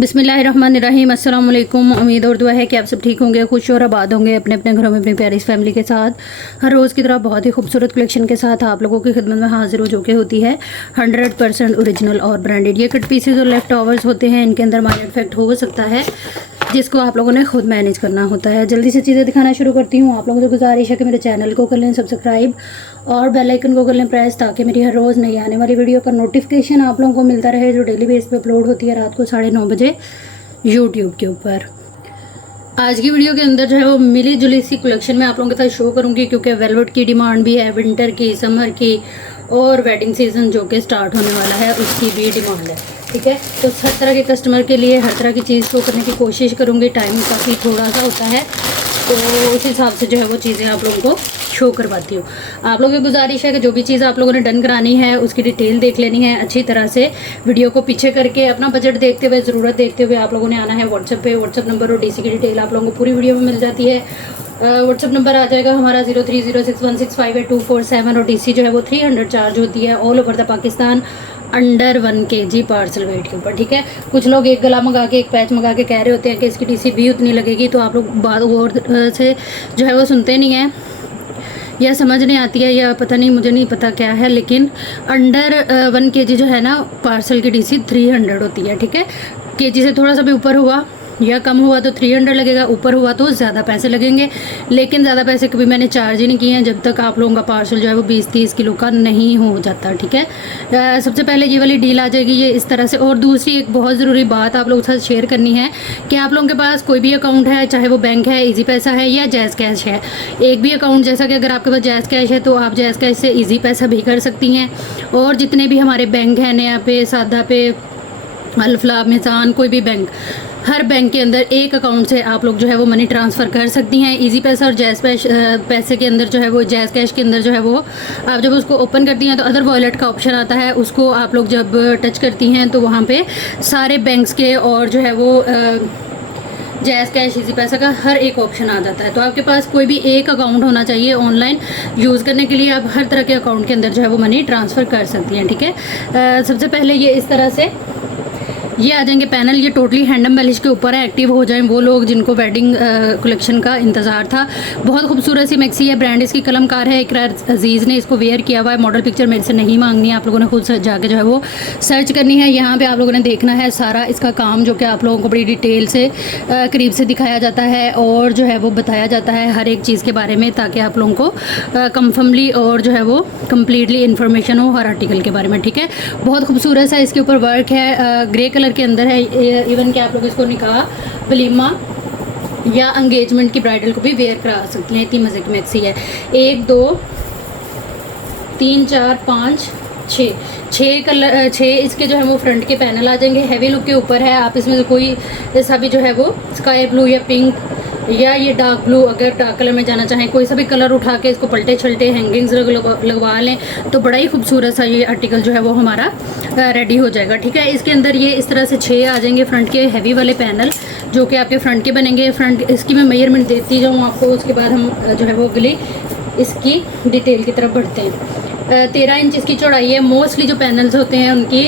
बिस्मिल्लाहिर्रहमानिर्रहीम। अस्सलाम वालेकुम। उम्मीद और दुआ है कि आप सब ठीक होंगे, खुश और आबाद होंगे अपने अपने घरों में अपनी प्यारी फैमिली के साथ। हर रोज़ की तरह बहुत ही खूबसूरत कलेक्शन के साथ आप लोगों की खिदमत में हाजिर हो, जो कि होती है 100% ओरिजिनल और ब्रांडेड। ये कट पीसेज और लेफ्ट ओवर्स होते हैं, इनके अंदर माइनर इफेक्ट हो सकता है जिसको आप लोगों ने खुद मैनेज करना होता है। जल्दी से चीज़ें दिखाना शुरू करती हूँ। आप लोगों से गुजारिश है कि मेरे चैनल को कर लें सब्सक्राइब और बेल आइकन को कर लें प्रेस, ताकि मेरी हर रोज़ नई आने वाली वीडियो का नोटिफिकेशन आप लोगों को मिलता रहे, जो डेली बेस पे अपलोड होती है रात को 9:30 बजे यूट्यूब के ऊपर। आज की वीडियो के अंदर जो है वो मिली जुली सी कलेक्शन में आप लोगों के साथ शो करूंगी, क्योंकि वेलवेट की डिमांड भी है, विंटर की, समर की और वेडिंग सीजन जो कि स्टार्ट होने वाला है उसकी भी डिमांड है। ठीक है, तो हर तरह के कस्टमर के लिए हर तरह की चीज़ शो करने की कोशिश करूंगी। टाइम काफ़ी थोड़ा सा होता है, तो उस हिसाब से जो है वो चीज़ें आप लोगों को शो करवाती हूँ। आप लोगों की गुजारिश है कि जो भी चीज़ आप लोगों ने डन करानी है उसकी डिटेल देख लेनी है अच्छी तरह से, वीडियो को पीछे करके अपना बजट देखते हुए, ज़रूरत देखते हुए आप लोगों ने आना है व्हाट्सएप पे। व्हाट्सएप नंबर और डीसी की डिटेल आप लोगों को पूरी वीडियो में मिल जाती है। व्हाट्सएप नंबर आ जाएगा हमारा 0306165824 और डीसी जो है वो 300 चार्ज होती है all over the Pakistan, under 1 kg parcel weight के ऊपर। ठीक है, कुछ लोग एक गला मंगा के, एक पैच मंगा के कह रहे होते हैं कि इसकी डीसी भी उतनी लगेगी, तो आप लोग बात और से जो है वो सुनते नहीं हैं या समझ नहीं आती है, या पता नहीं, मुझे नहीं पता क्या है, लेकिन अंडर 1 kg जो है ना पार्सल की डीसी 300 होती है। ठीक है, केजी से थोड़ा सा भी ऊपर हुआ या कम हुआ तो 300 लगेगा, ऊपर हुआ तो ज़्यादा पैसे लगेंगे, लेकिन ज़्यादा पैसे कभी मैंने चार्ज ही नहीं किए हैं जब तक आप लोगों का पार्सल जो है वो 20-30 किलो का नहीं हो जाता। ठीक है, सबसे पहले ये वाली डील आ जाएगी ये इस तरह से। और दूसरी एक बहुत ज़रूरी बात आप लोगों के साथ शेयर करनी है कि आप लोगों के पास कोई भी अकाउंट है, चाहे वो बैंक है, ईजी पैसा है या जैज़ कैश है, एक भी अकाउंट, जैसा कि अगर आपके पास जैज़ कैश है तो आप जैज़ कैश से ईजी पैसा भी कर सकती हैं, और जितने भी हमारे बैंक हैं, नया पे, सादा पे, अल्फला, मिजान, कोई भी बैंक, हर बैंक के अंदर एक अकाउंट से आप लोग जो है वो मनी ट्रांसफ़र कर सकती हैं। इजी पैसा और जैज़ पैसे के अंदर जो है वो, जैज़ कैश के अंदर जो है वो आप जब उसको ओपन करती हैं तो अदर वॉलेट का ऑप्शन आता है, उसको आप लोग जब टच करती हैं तो वहाँ पे सारे बैंक्स के और जो है वो जैज़ कैश, इजी पैसा का हर एक ऑप्शन आ जाता है। तो आपके पास कोई भी एक अकाउंट होना चाहिए ऑनलाइन यूज़ करने के लिए। आप हर तरह के अकाउंट के अंदर जो है वो मनी ट्रांसफ़र कर सकती हैं। ठीक है, सबसे पहले ये इस तरह से ये आ जाएंगे पैनल। ये टोटली हैंडम पॉलिश के ऊपर है। एक्टिव हो जाएं वो लोग जिनको वेडिंग कलेक्शन का इंतज़ार था। बहुत खूबसूरत सी मैक्सी है, ब्रांड इसकी कलमकार है, इकरार अजीज़ ने इसको वेयर किया हुआ है। मॉडल पिक्चर मेरे से नहीं मांगनी है, आप लोगों ने खुद जाके जो है वो सर्च करनी है। यहाँ पे आप लोगों ने देखना है सारा इसका काम, जो कि आप लोगों को बड़ी डिटेल से करीब से दिखाया जाता है और जो है वो बताया जाता है हर एक चीज़ के बारे में, ताकि आप लोगों को कंफर्मली और जो है वो कम्प्लीटली इन्फॉर्मेशन हो हर आर्टिकल के बारे में। ठीक है, बहुत खूबसूरत सा इसके ऊपर वर्क है, ग्रे कलर के अंदर है। इवन कि आप लोग इसको निकाह, वलीमा या एंगेजमेंट की ब्राइडल को भी वेयर करा सकती हैं। इतनी मज़े की मैक्सी है। 1 2 3 4 5 6 कलर, 6 इसके जो है वो फ्रंट के पैनल आ जाएंगे। हैवी लुक के ऊपर है। आप इसमें से कोई ऐसा भी जो है वो स्काई ब्लू या पिंक या ये डार्क ब्लू, अगर डार्क कलर में जाना चाहें, कोई सा भी कलर उठा के इसको पलटे छलटे हैंगिंग्स लगवा लें तो बड़ा ही खूबसूरत सा ये आर्टिकल जो है वो हमारा रेडी हो जाएगा। ठीक है, इसके अंदर ये इस तरह से 6 आ जाएंगे फ्रंट के हैवी वाले पैनल, जो कि आपके फ्रंट के बनेंगे। फ्रंट इसकी मैं मेजरमेंट देती जाऊँ आपको, उसके बाद हम जो है वो अगली इसकी डिटेल की तरफ बढ़ते हैं। 13 इंच इसकी चौड़ाई है। मोस्टली जो पैनल्स होते हैं उनकी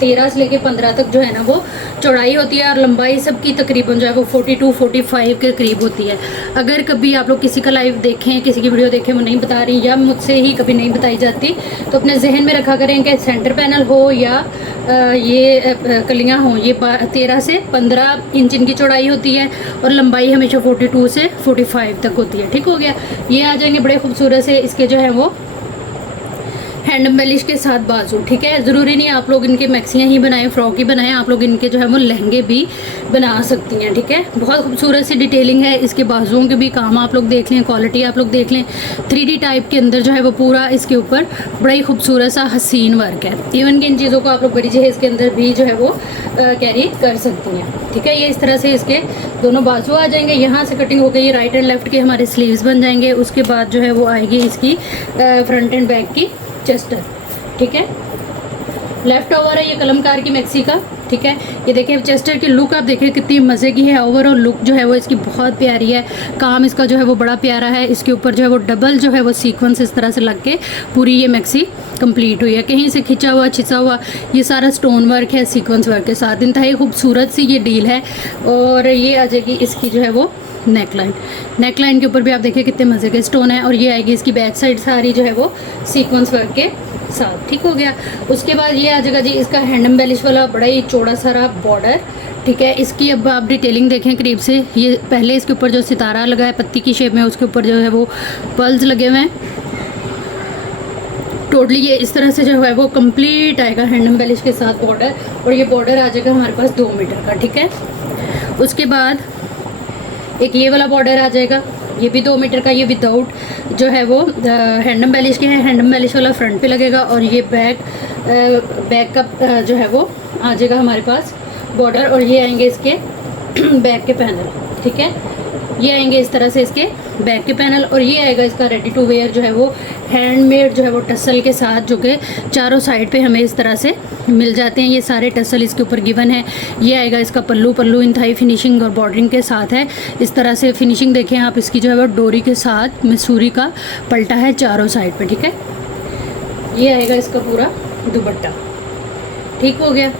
13 से लेके 15 तक जो है ना वो चौड़ाई होती है, और लंबाई सबकी तकरीबन जो है वो 42-45 के करीब होती है। अगर कभी आप लोग किसी का लाइव देखें, किसी की वीडियो देखें, वो नहीं बता रही या मुझसे ही कभी नहीं बताई जाती, तो अपने जहन में रखा करें कि सेंटर पैनल हो या ये कलियाँ हों, ये 13 से 15 इंच इनकी चौड़ाई होती है और लंबाई हमेशा 42 से 45 तक होती है। ठीक हो गया, ये आ जाएंगे बड़े खूबसूरत से इसके जो है वो हैंडम पॉलिश के साथ बाजू। ठीक है, ज़रूरी नहीं आप लोग इनके मैक्सियाँ ही बनाएं, फ्रॉक ही बनाएं, आप लोग इनके जो है वो लहंगे भी बना सकती हैं। ठीक है, बहुत खूबसूरत सी डिटेलिंग है। इसके बाजुओं के भी काम आप लोग देख लें, क्वालिटी आप लोग देख लें। 3D टाइप के अंदर जो है वो पूरा इसके ऊपर बड़ा ही खूबसूरत सा हसीन वर्क है। इवन कि इन चीज़ों को आप लोग बड़ी जहेज़ के अंदर भी जो है वो कैरी कर सकती हैं। ठीक है, ये इस तरह से इसके दोनों बाजू आ जाएंगे। यहाँ से कटिंग हो गई, राइट एंड लेफ्ट के हमारे स्लीव्स बन जाएंगे। उसके बाद जो है वो आएगी इसकी फ्रंट एंड बैक की चेस्ट। ठीक है, लेफ्ट ओवर है ये कलमकार की मैक्सी का। ठीक ठीक है। ये देखिए चेस्टर की लुक आप देखिए कितनी मज़े की है। ओवरऑल लुक जो है वो इसकी बहुत प्यारी है। काम इसका जो है वो बड़ा प्यारा है। इसके ऊपर जो है वो डबल जो है वो सीक्वेंस इस तरह से लग के पूरी ये मैक्सी कंप्लीट हुई है। कहीं से खिंचा हुआ छिचा हुआ ये सारा स्टोन वर्क है सीक्वेंस वर्क के साथ। इंतहाई खूबसूरत सी ये डील है। और ये आ जाएगी इसकी जो है वो नेक लाइन के ऊपर भी आप देखिए कितने मज़े के स्टोन है। और ये आएगी इसकी बैक साइड सारी जो है वो सीक्वेंस वर्क के साथ। ठीक हो गया। उसके बाद ये आ जाएगा जी इसका हैंड एम्बेलिश वाला बड़ा ही चौड़ा सारा बॉर्डर। ठीक है। इसकी अब आप डिटेलिंग देखें करीब से। ये पहले इसके ऊपर जो सितारा लगा है पत्ती की शेप में, उसके ऊपर जो है वो पर्ल्स लगे हुए हैं। टोटली ये इस तरह से जो है वो कंप्लीट आएगा हैंड एम्बेलिश के साथ बॉर्डर। और ये बॉर्डर आ जाएगा हमारे पास 2 मीटर का। ठीक है। उसके बाद एक ये वाला बॉर्डर आ जाएगा, ये भी 2 मीटर का। ये विदाउट जो है वो हैंड एम्बेलिश के है। हैंड एम्बेलिश वाला फ्रंट पे लगेगा। और ये बैक का जो है वो आ जाएगा हमारे पास बॉर्डर। और ये आएंगे इसके बैक के पैनल। ठीक है। ये आएंगे इस तरह से इसके बैक के पैनल। और ये आएगा इसका रेडी टू वेयर जो है वो हैंडमेड जो है वो टसल के साथ, जो कि चारों साइड पे हमें इस तरह से मिल जाते हैं। ये सारे टसल इसके ऊपर गिवन है। ये आएगा इसका पल्लू इंतहाई फिनिशिंग और बॉर्डरिंग के साथ है। इस तरह से फिनिशिंग देखें आप इसकी जो है वो डोरी के साथ मसूरी का पलटा है चारों साइड पे। ठीक है। ये आएगा इसका पूरा दुपट्टा। ठीक हो गया।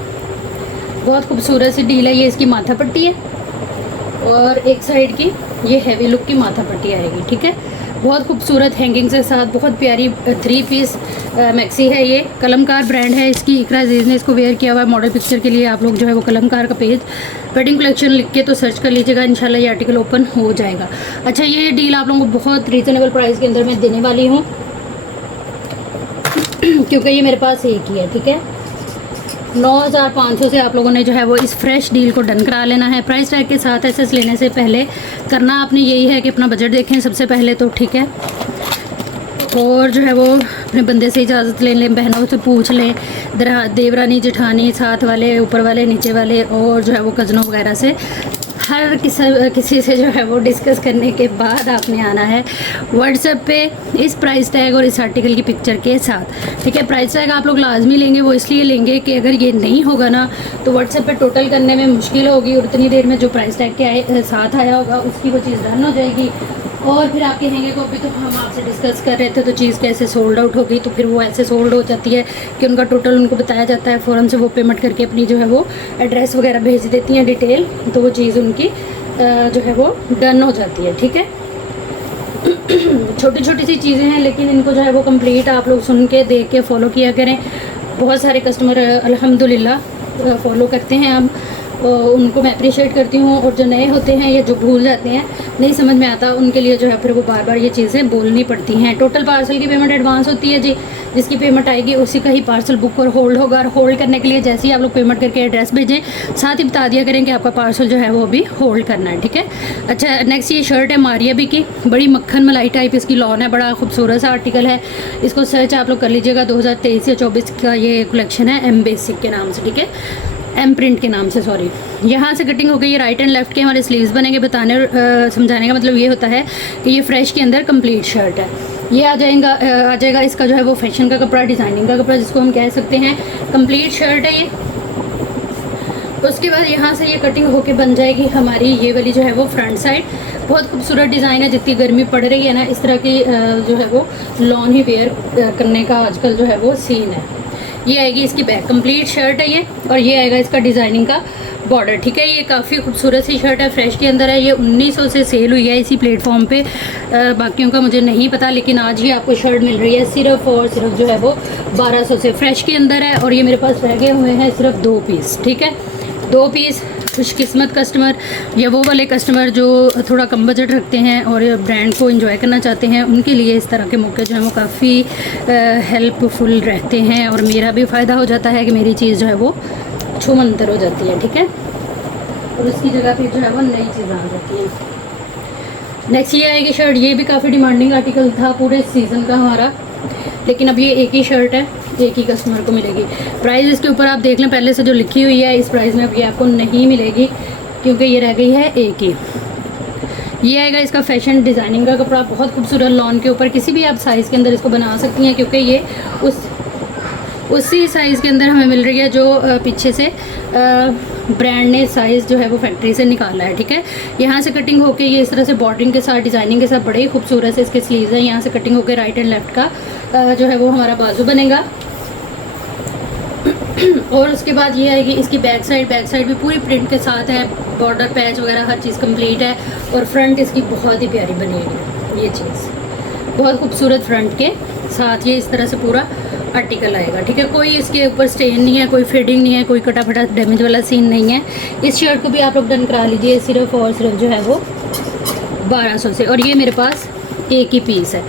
बहुत खूबसूरत सी डील है। ये इसकी माथा पट्टी है और एक साइड की ये हैवी लुक की माथा पट्टी आएगी। ठीक है। बहुत खूबसूरत हैंगिंग के साथ बहुत प्यारी 3 पीस मैक्सी है। ये कलमकार ब्रांड है इसकी। इकरा अजीज़ ने इसको वेयर किया हुआ है मॉडल पिक्चर के लिए। आप लोग जो है वो कलमकार का पेज वेडिंग कलेक्शन लिख के तो सर्च कर लीजिएगा, इंशाल्लाह ये आर्टिकल ओपन हो जाएगा। अच्छा, ये डील आप लोगों को बहुत रीज़नेबल प्राइस के अंदर मैं देने वाली हूँ क्योंकि ये मेरे पास एक ही है। ठीक है। 9,500 से आप लोगों ने जो है वो इस फ्रेश डील को डन करा लेना है। प्राइस टैग के साथ एसेस लेने से पहले करना आपने यही है कि अपना बजट देखें सबसे पहले तो। ठीक है। और जो है वो अपने बंदे से इजाज़त ले लें, बहनों से पूछ लें, देवरानी जेठानी साथ वाले ऊपर वाले नीचे वाले और जो है वो कज़नों वगैरह से हर किसी से जो है वो डिस्कस करने के बाद आपने आना है व्हाट्सएप पे इस प्राइस टैग और इस आर्टिकल की पिक्चर के साथ। ठीक है। प्राइस टैग आप लोग लाजमी लेंगे, वो इसलिए लेंगे कि अगर ये नहीं होगा ना तो व्हाट्सएप पे टोटल करने में मुश्किल होगी और उतनी देर में जो प्राइस टैग के साथ आया होगा उसकी वो चीज़ डन हो जाएगी। और फिर आप कहेंगे को अभी तो हम आपसे डिस्कस कर रहे थे तो चीज़ कैसे सोल्ड आउट हो गई। तो फिर वो ऐसे सोल्ड हो जाती है कि उनका टोटल उनको बताया जाता है, फ़ौरन से वो पेमेंट करके अपनी जो है वो एड्रेस वगैरह भेज देती हैं डिटेल, तो वो चीज़ उनकी जो है वो डन हो जाती है। ठीक है। छोटी छोटी सी चीज़ें हैं लेकिन इनको जो है वो कंप्लीट आप लोग सुन के देख के फॉलो किया करें। बहुत सारे कस्टमर अल्हम्दुलिल्लाह फॉलो करते हैं। अब उनको मैं अप्रिशिएट करती हूँ। और जो नए होते हैं या जो भूल जाते हैं, नहीं समझ में आता, उनके लिए जो है फिर वो बार बार ये चीज़ें बोलनी पड़ती हैं। टोटल पार्सल की पेमेंट एडवांस होती है जी। जिसकी पेमेंट आएगी उसी का ही पार्सल बुक और होल्ड होगा। और होल्ड करने के लिए जैसे ही आप लोग पेमेंट करके एड्रेस भेजें, साथ ही बता दिया करें कि आपका पार्सल जो है वो अभी होल्ड करना है। ठीक है। अच्छा, नेक्स्ट ये शर्ट है मारिया बी की, बड़ी मक्खन मलाई टाइप इसकी लॉन है, बड़ा खूबसूरत सा आर्टिकल है। इसको सर्च आप लोग कर लीजिएगा। 2023 या 24 का ये कलेक्शन है, एम बेसिक के नाम से। ठीक है। एम प्रिंट के नाम से, सॉरी। यहाँ से कटिंग हो गई। ये राइट एंड लेफ्ट के हमारे स्लीव्स बनेंगे। बताने समझाने का मतलब ये होता है कि ये फ्रेश के अंदर कंप्लीट शर्ट है। ये आ जाएगा इसका जो है वो फैशन का कपड़ा, डिज़ाइनिंग का कपड़ा जिसको हम कह सकते हैं। कंप्लीट शर्ट है ये। उसके बाद यहाँ से ये कटिंग होके बन जाएगी हमारी ये वाली जो है वो फ्रंट साइड। बहुत खूबसूरत डिज़ाइन है। जितनी गर्मी पड़ रही है ना, इस तरह की जो है वो लॉन ही वेयर करने का आजकल जो है वो सीन है। ये आएगी इसकी बैक, कंप्लीट शर्ट है ये। और ये आएगा इसका डिज़ाइनिंग का बॉर्डर। ठीक है। ये काफ़ी खूबसूरत सी शर्ट है, फ्रेश के अंदर है। ये 1900 से सेल हुई है इसी प्लेटफॉर्म पे। बाकियों का मुझे नहीं पता, लेकिन आज ही आपको शर्ट मिल रही है सिर्फ और सिर्फ जो है वो 1200 से। फ्रेश के अंदर है। और ये मेरे पास रह गए हुए हैं सिर्फ 2 पीस। ठीक है। 2 पीस। खुशकिस्मत कस्टमर या वो वाले कस्टमर जो थोड़ा कम बजट रखते हैं और ब्रांड को एंजॉय करना चाहते हैं, उनके लिए इस तरह के मौके जो है वो काफ़ी हेल्पफुल रहते हैं। और मेरा भी फ़ायदा हो जाता है कि मेरी चीज़ जो है वो छूमंतर हो जाती है। ठीक है। और उसकी जगह फिर जो है वो नई चीज़ आ जाती है। नेक्स्ट ये आएगी शर्ट। ये भी काफ़ी डिमांडिंग आर्टिकल था पूरे सीज़न का हमारा, लेकिन अब ये एक ही शर्ट है, एक ही कस्टमर को मिलेगी। प्राइस इसके ऊपर आप देख लें पहले से जो लिखी हुई है, इस प्राइस में अब ये आपको नहीं मिलेगी क्योंकि ये रह गई है एक ही। ये आएगा इसका फैशन डिज़ाइनिंग का कपड़ा, बहुत खूबसूरत लॉन के ऊपर। किसी भी आप साइज़ के अंदर इसको बना सकती हैं क्योंकि ये उसी साइज़ के अंदर हमें मिल रही है जो पीछे से ब्रांड ने साइज़ जो है वो फैक्ट्री से निकाला है। ठीक है, यहाँ से कटिंग होके ये इस तरह से बॉर्डरिंग के साथ डिज़ाइनिंग के साथ बड़े ही खूबसूरत से इसके स्लीव्स हैं। यहाँ से कटिंग होके राइट एंड लेफ्ट का जो है वो हमारा बाजू बनेगा। और उसके बाद ये आएगी इसकी बैक साइड भी पूरी प्रिंट के साथ है, बॉर्डर पैच वगैरह हर चीज़ कंप्लीट है। और फ्रंट इसकी बहुत ही प्यारी बनेगी, ये चीज़ बहुत खूबसूरत फ्रंट के साथ ये इस तरह से पूरा आर्टिकल आएगा। ठीक है, कोई इसके ऊपर स्टेन नहीं है, कोई फेडिंग नहीं है, कोई कटा फटा डैमेज वाला सीन नहीं है। इस शर्ट को भी आप लोग डन करा लीजिए सिर्फ और सिर्फ जो है वो 1200 से। और ये मेरे पास एक ही पीस है,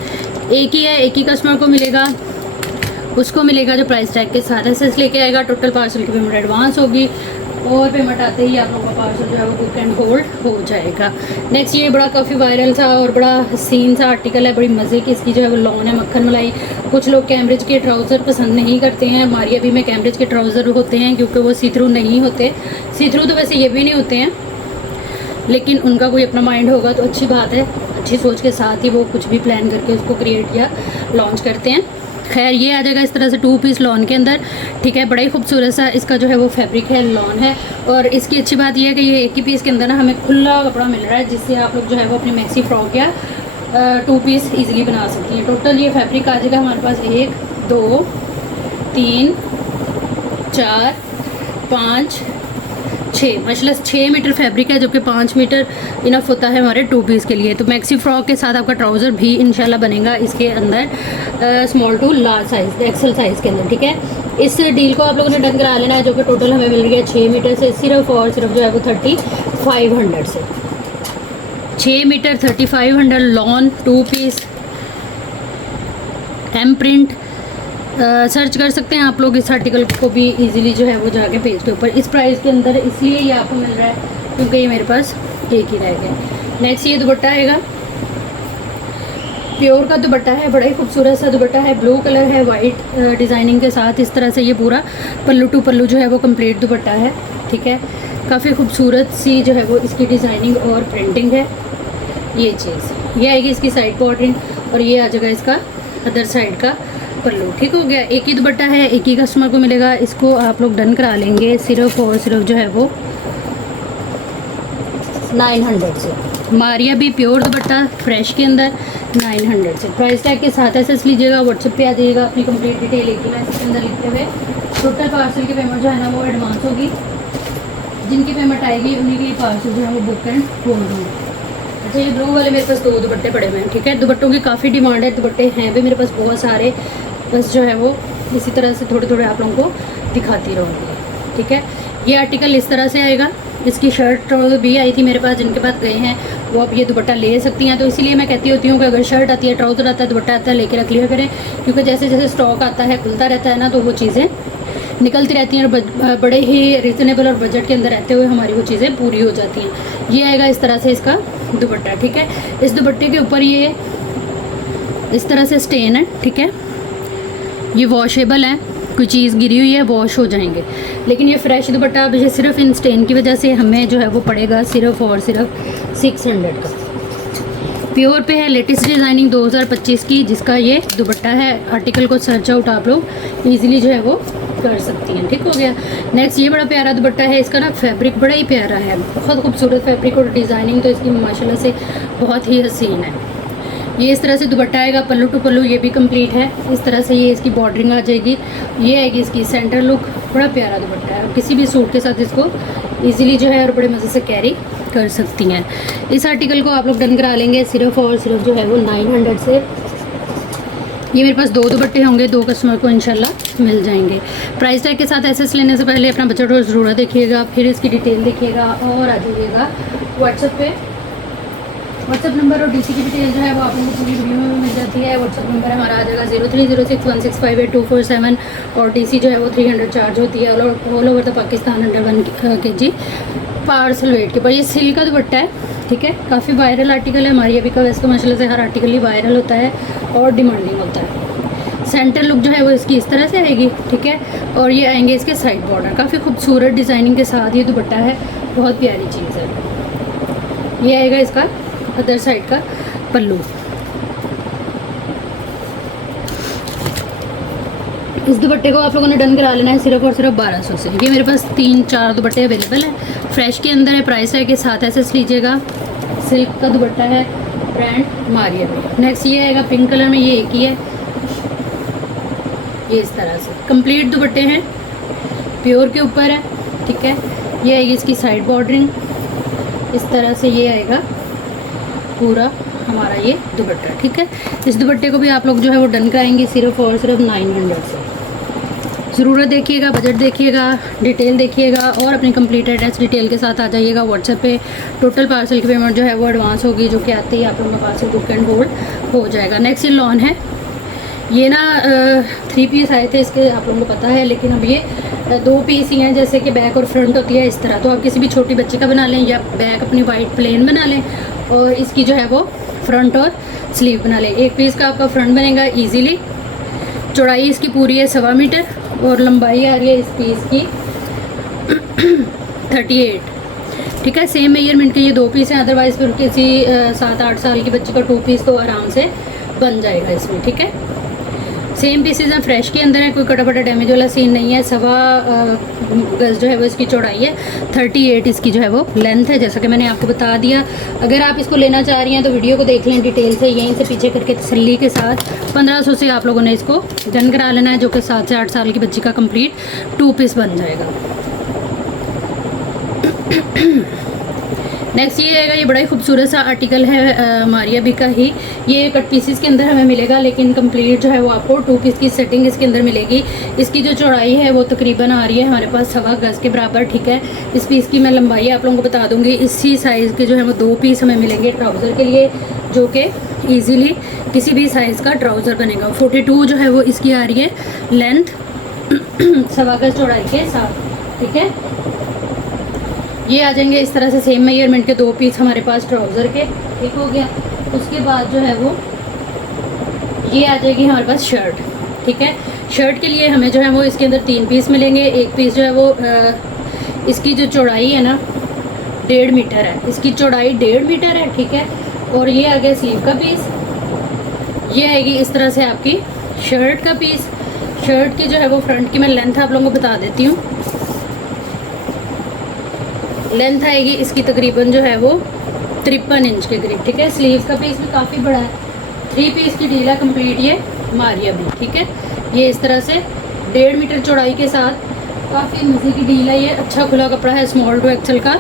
एक ही है, एक ही कस्टमर को मिलेगा, उसको मिलेगा जो प्राइस टैग के साथ एसेस लेके आएगा। टोटल पार्सल की पेमेंट एडवांस होगी और पेमेंट आते ही आप लोगों का पार्सल जो है वो बुक एंड होल्ड हो जाएगा। नेक्स्ट ये बड़ा काफ़ी वायरल था और बड़ा हसीन सा आर्टिकल है, बड़ी मज़े की इसकी जो है वो लॉन है, मक्खन मलाई। कुछ लोग कैम्ब्रिज के ट्राउज़र पसंद नहीं करते हैं, हमारी अभी में कैम्ब्रिज के ट्राउज़र होते हैं क्योंकि वो सी थ्रू नहीं होते। सी थ्रू तो वैसे ये भी नहीं होते हैं, लेकिन उनका कोई अपना माइंड होगा तो अच्छी बात है, अच्छी सोच के साथ ही वो कुछ भी प्लान करके उसको क्रिएट या लॉन्च करते हैं। खैर ये आ जाएगा इस तरह से 2 पीस लॉन के अंदर। ठीक है, बड़ा ही खूबसूरत सा इसका जो है वो फैब्रिक है, लॉन है। और इसकी अच्छी बात यह है कि ये एक ही पीस के अंदर ना हमें खुला कपड़ा मिल रहा है, जिससे आप लोग जो है वो अपनी मैक्सी फ्रॉक या 2 पीस ईजिली बना सकती हैं। टोटल ये फैब्रिक आ जाएगा हमारे पास 1 2 3 4 5 6 माशाल्लाह 6 मीटर फैब्रिक है, जबकि 5 मीटर इनफ होता है हमारे 2 पीस के लिए। तो मैक्सी फ्रॉक के साथ आपका ट्राउज़र भी इंशाल्लाह बनेगा इसके अंदर small to large size, XL size के अंदर। ठीक है, इस डील को आप लोगों ने डन करा लेना है, जो कि टोटल हमें मिल रही है 6 मीटर से सिर्फ और सिर्फ जो है वो 3500 से। 6 meter 3500 lawn 2 piece M print. Search कर सकते हैं आप लोग इस आर्टिकल को भी इजीली जो है वो जाके पेज के ऊपर। इस प्राइस के अंदर इसलिए ये आपको मिल रहा है क्योंकि ये मेरे पास एक ही रह गया। नेक्स्ट ये दुपट्टा आएगा, प्योर का दुपट्टा है, बड़ा ही खूबसूरत सा दुपट्टा है, ब्लू कलर है, वाइट डिज़ाइनिंग के साथ इस तरह से ये पूरा पल्लू टू पल्लू जो है वो कंप्लीट दुपट्टा है। ठीक है, काफ़ी खूबसूरत सी जो है वो इसकी डिज़ाइनिंग और प्रिंटिंग है। ये चीज़ ये आएगी इसकी साइड बॉर्डरिंग और ये आ जाएगा इसका अदर साइड का पल्लू। ठीक हो गया, एक ही दुपट्टा है, एक ही कस्टमर को मिलेगा। इसको आप लोग डन करा लेंगे सिर्फ और सिर्फ जो है वो 900 से। मारिया भी प्योर दुपट्टा फ्रेश के अंदर 900 से। प्राइस टैग के साथ एसेस लीजिएगा, व्हाट्सएप पे आ जाइएगा, अपनी कंप्लीट डिटेल एक ही मैसेज के अंदर लिखते हुए। टोटल पार्सल की पेमेंट जो है ना वो एडवांस होगी, जिनकी पेमेंट आएगी उन्हीं के पार्सल जो है वो बुक एंड होल्ड होंगे। अच्छा, ये ब्लू वाले मेरे पास 2 दुपट्टे पड़े हुए हैं। ठीक है, दुपट्टों की काफ़ी डिमांड है, दुपट्टे हैं भी मेरे पास बहुत सारे, बस जो है वो इसी तरह से थोड़े थोड़े आप लोगों को दिखाती रहूँगी। ठीक है, ये आर्टिकल इस तरह से आएगा। इसकी शर्ट भी आई थी मेरे पास, जिनके पास गए हैं वो अब ये दुपट्टा ले सकती हैं। तो इसीलिए मैं कहती होती हूँ कि अगर शर्ट आती है, ट्राउज़र आता है, दुपट्टा आता है, लेके रख लिया करें, क्योंकि जैसे जैसे स्टॉक आता है खुलता रहता है ना, तो वो चीज़ें निकलती रहती हैं और बड़े ही रिजनेबल और बजट के अंदर रहते हुए हमारी वो चीज़ें पूरी हो जाती हैं। ये आएगा इस तरह से इसका दुपट्टा। ठीक है, इस दुपट्टे के ऊपर ये इस तरह से स्टेन है। ठीक है, ये वॉशेबल है, कोई चीज़ गिरी हुई है वॉश हो जाएंगे, लेकिन ये फ्रेश दुपट्टा अब ये सिर्फ इन स्टेन की वजह से हमें जो है वो पड़ेगा सिर्फ और सिर्फ 600 का। प्योर पे है, लेटेस्ट डिज़ाइनिंग 2025 की, जिसका ये दुपट्टा है। आर्टिकल को सर्च आउट आप लोग ईजिली जो है वो कर सकती हैं। ठीक हो गया। नेक्स्ट ये बड़ा प्यारा दुपट्टा है, इसका ना फैब्रिक बड़ा ही प्यारा है, बहुत खूबसूरत फैब्रिक और डिज़ाइनिंग तो इसकी माशाल्लाह से बहुत ही हसीन है। ये इस तरह से दुपट्टा आएगा, पल्लू टू पल्लू ये भी कंप्लीट है। इस तरह से ये इसकी बॉर्डरिंग आ जाएगी। ये आएगी इसकी सेंटर लुक, बड़ा प्यारा दुपट्टा है, किसी भी सूट के साथ इसको इजीली जो है और बड़े मज़े से कैरी कर सकती हैं। इस आर्टिकल को आप लोग डन करा लेंगे सिर्फ और सिर्फ जो है वो 900 से। ये मेरे पास 2 दुपट्टे होंगे, 2 कस्टमर को इंशाल्लाह मिल जाएंगे। प्राइस टैग के साथ एसेस लेने से पहले अपना बजट और ज़रूर देखिएगा, फिर इसकी डिटेल देखिएगा और आ जाइएगा व्हाट्सएप पे। व्हाट्सएप नंबर और डीसी की डिटेल जो है वो आप लोगों को पूरी वीडियो में मिल जाती है। व्हाट्सएप नंबर हमारा आ जाएगा 030616582447 और डीसी जो है वो 300 चार्ज होती है all over the Pakistan under 1 kg parcel weight के पर। ये सिल्क का दुपट्टा है। ठीक है, काफ़ी वायरल आर्टिकल है, हमारी अभी का वैसे तो माशाल्लाह से हर आर्टिकल ही वायरल होता है और डिमांडिंग होता है। सेंटर लुक जो है वो इसकी इस तरह से आएगी। ठीक है, और ये आएंगे इसके साइड बॉर्डर, काफ़ी खूबसूरत डिज़ाइनिंग के साथ ये दुपट्टा है, बहुत प्यारी चीज़ है। ये आएगा इसका अदर साइड का पल्लू। इस दुपट्टे को आप लोगों ने डन करा लेना है सिर्फ और सिर्फ 1200 से। ये मेरे पास 3-4 दुपट्टे अवेलेबल हैं, फ्रेश के अंदर है, प्राइस है कि साथ एसेस लीजिएगा। सिल्क का दुपट्टा है, ब्रांड मारिया भी। नेक्स्ट ये आएगा पिंक कलर में, ये एक ही है, ये इस तरह से कंप्लीट दुपट्टे हैं, प्योर के ऊपर है, ठीक है। ये आएगी इसकी साइड बॉर्डरिंग, इस तरह से ये आएगा पूरा हमारा ये दुपट्टा, ठीक है। इस दुपट्टे को भी आप लोग जो है वो डन कराएंगे सिर्फ और सिर्फ 900 से। ज़रूरत देखिएगा, बजट देखिएगा, डिटेल देखिएगा और अपनी कंप्लीट एड्रेस डिटेल के साथ आ जाइएगा व्हाट्सएप पे। टोटल पार्सल की पेमेंट जो है वो एडवांस होगी, जो कि आते ही आप लोगों का पार्सल बुक एंड होल्ड हो जाएगा। नेक्स्ट ये लॉन है, ये ना 3 पीस आए थे इसके, आप लोगों को पता है, लेकिन अब ये 2 पीस ही हैं। जैसे कि बैक और फ्रंट होती है इस तरह, तो आप किसी भी छोटी बच्चे का बना लें या बैक अपनी वाइट प्लेन बना लें और इसकी जो है वो फ्रंट और स्लीव बना लें। एक पीस का आपका फ्रंट बनेगा इजीली। चौड़ाई इसकी पूरी है 1.25 मीटर और लंबाई आ रही है इस पीस की 38, ठीक है। सेम मेजरमेंट के ये 2 पीस हैं, अदरवाइज़ फिर किसी 7-8 साल की बच्ची का 2 पीस तो आराम से बन जाएगा इसमें, ठीक है। सेम पीसेज हैं, फ्रेश के अंदर है, कोई कटा फटा डैमेज वाला सीन नहीं है। 1.25 गज जो है वो इसकी चौड़ाई है, 38 इसकी जो है वो लेंथ है, जैसा कि मैंने आपको बता दिया। अगर आप इसको लेना चाह रही हैं तो वीडियो को देख लें डिटेल से, यहीं से पीछे करके तसल्ली के साथ। 1500 से आप लोगों ने इसको डन करा लेना है, जो कि 7 से 8 साल की बच्ची का कंप्लीट 2 पीस बन जाएगा। नेक्स्ट ये आएगा, ये बड़ा ही खूबसूरत सा आर्टिकल है मारिया बी का ही। ये कट पीसेस के अंदर हमें मिलेगा, लेकिन कंप्लीट जो है वो आपको 2 पीस की सेटिंग इसके अंदर मिलेगी। इसकी जो चौड़ाई है वो तकरीबन आ रही है हमारे पास 1.25 गज के बराबर, ठीक है। इस पीस की मैं लंबाई आप लोगों को बता दूंगी। इसी साइज़ के जो है वो 2 पीस हमें मिलेंगे ट्राउज़र के लिए, जो कि ईज़िली किसी भी साइज़ का ट्राउज़र बनेगा। 42 जो है वो इसकी आ रही है लेंथ 1.25 गज चौड़ाई के साथ, ठीक है। ये आ जाएंगे इस तरह से सेम मेजरमेंट के 2 पीस हमारे पास ट्राउज़र के, ठीक हो गया। उसके बाद जो है वो ये आ जाएगी हमारे पास शर्ट, ठीक है। शर्ट के लिए हमें जो है वो इसके अंदर 3 पीस मिलेंगे। एक पीस जो है वो इसकी जो चौड़ाई है ना 1.5 मीटर है, इसकी चौड़ाई 1.5 मीटर है, ठीक है। और ये आ गया स्लीव का पीस, ये आएगी इस तरह से आपकी शर्ट का पीस। शर्ट की जो है वो फ्रंट की मैं लेंथ आप लोगों को बता देती हूँ। लेंथ आएगी इसकी तकरीबन जो है वो 53 इंच के करीब, ठीक है। स्लीव का पीस भी काफ़ी बड़ा है, 3 पीस की डील है कंप्लीट ये मारिया भी, ठीक है। ये इस तरह से 1.5 मीटर चौड़ाई के साथ काफ़ी मज़े की डील है ये। अच्छा खुला कपड़ा है, स्मॉल टू एक्सल का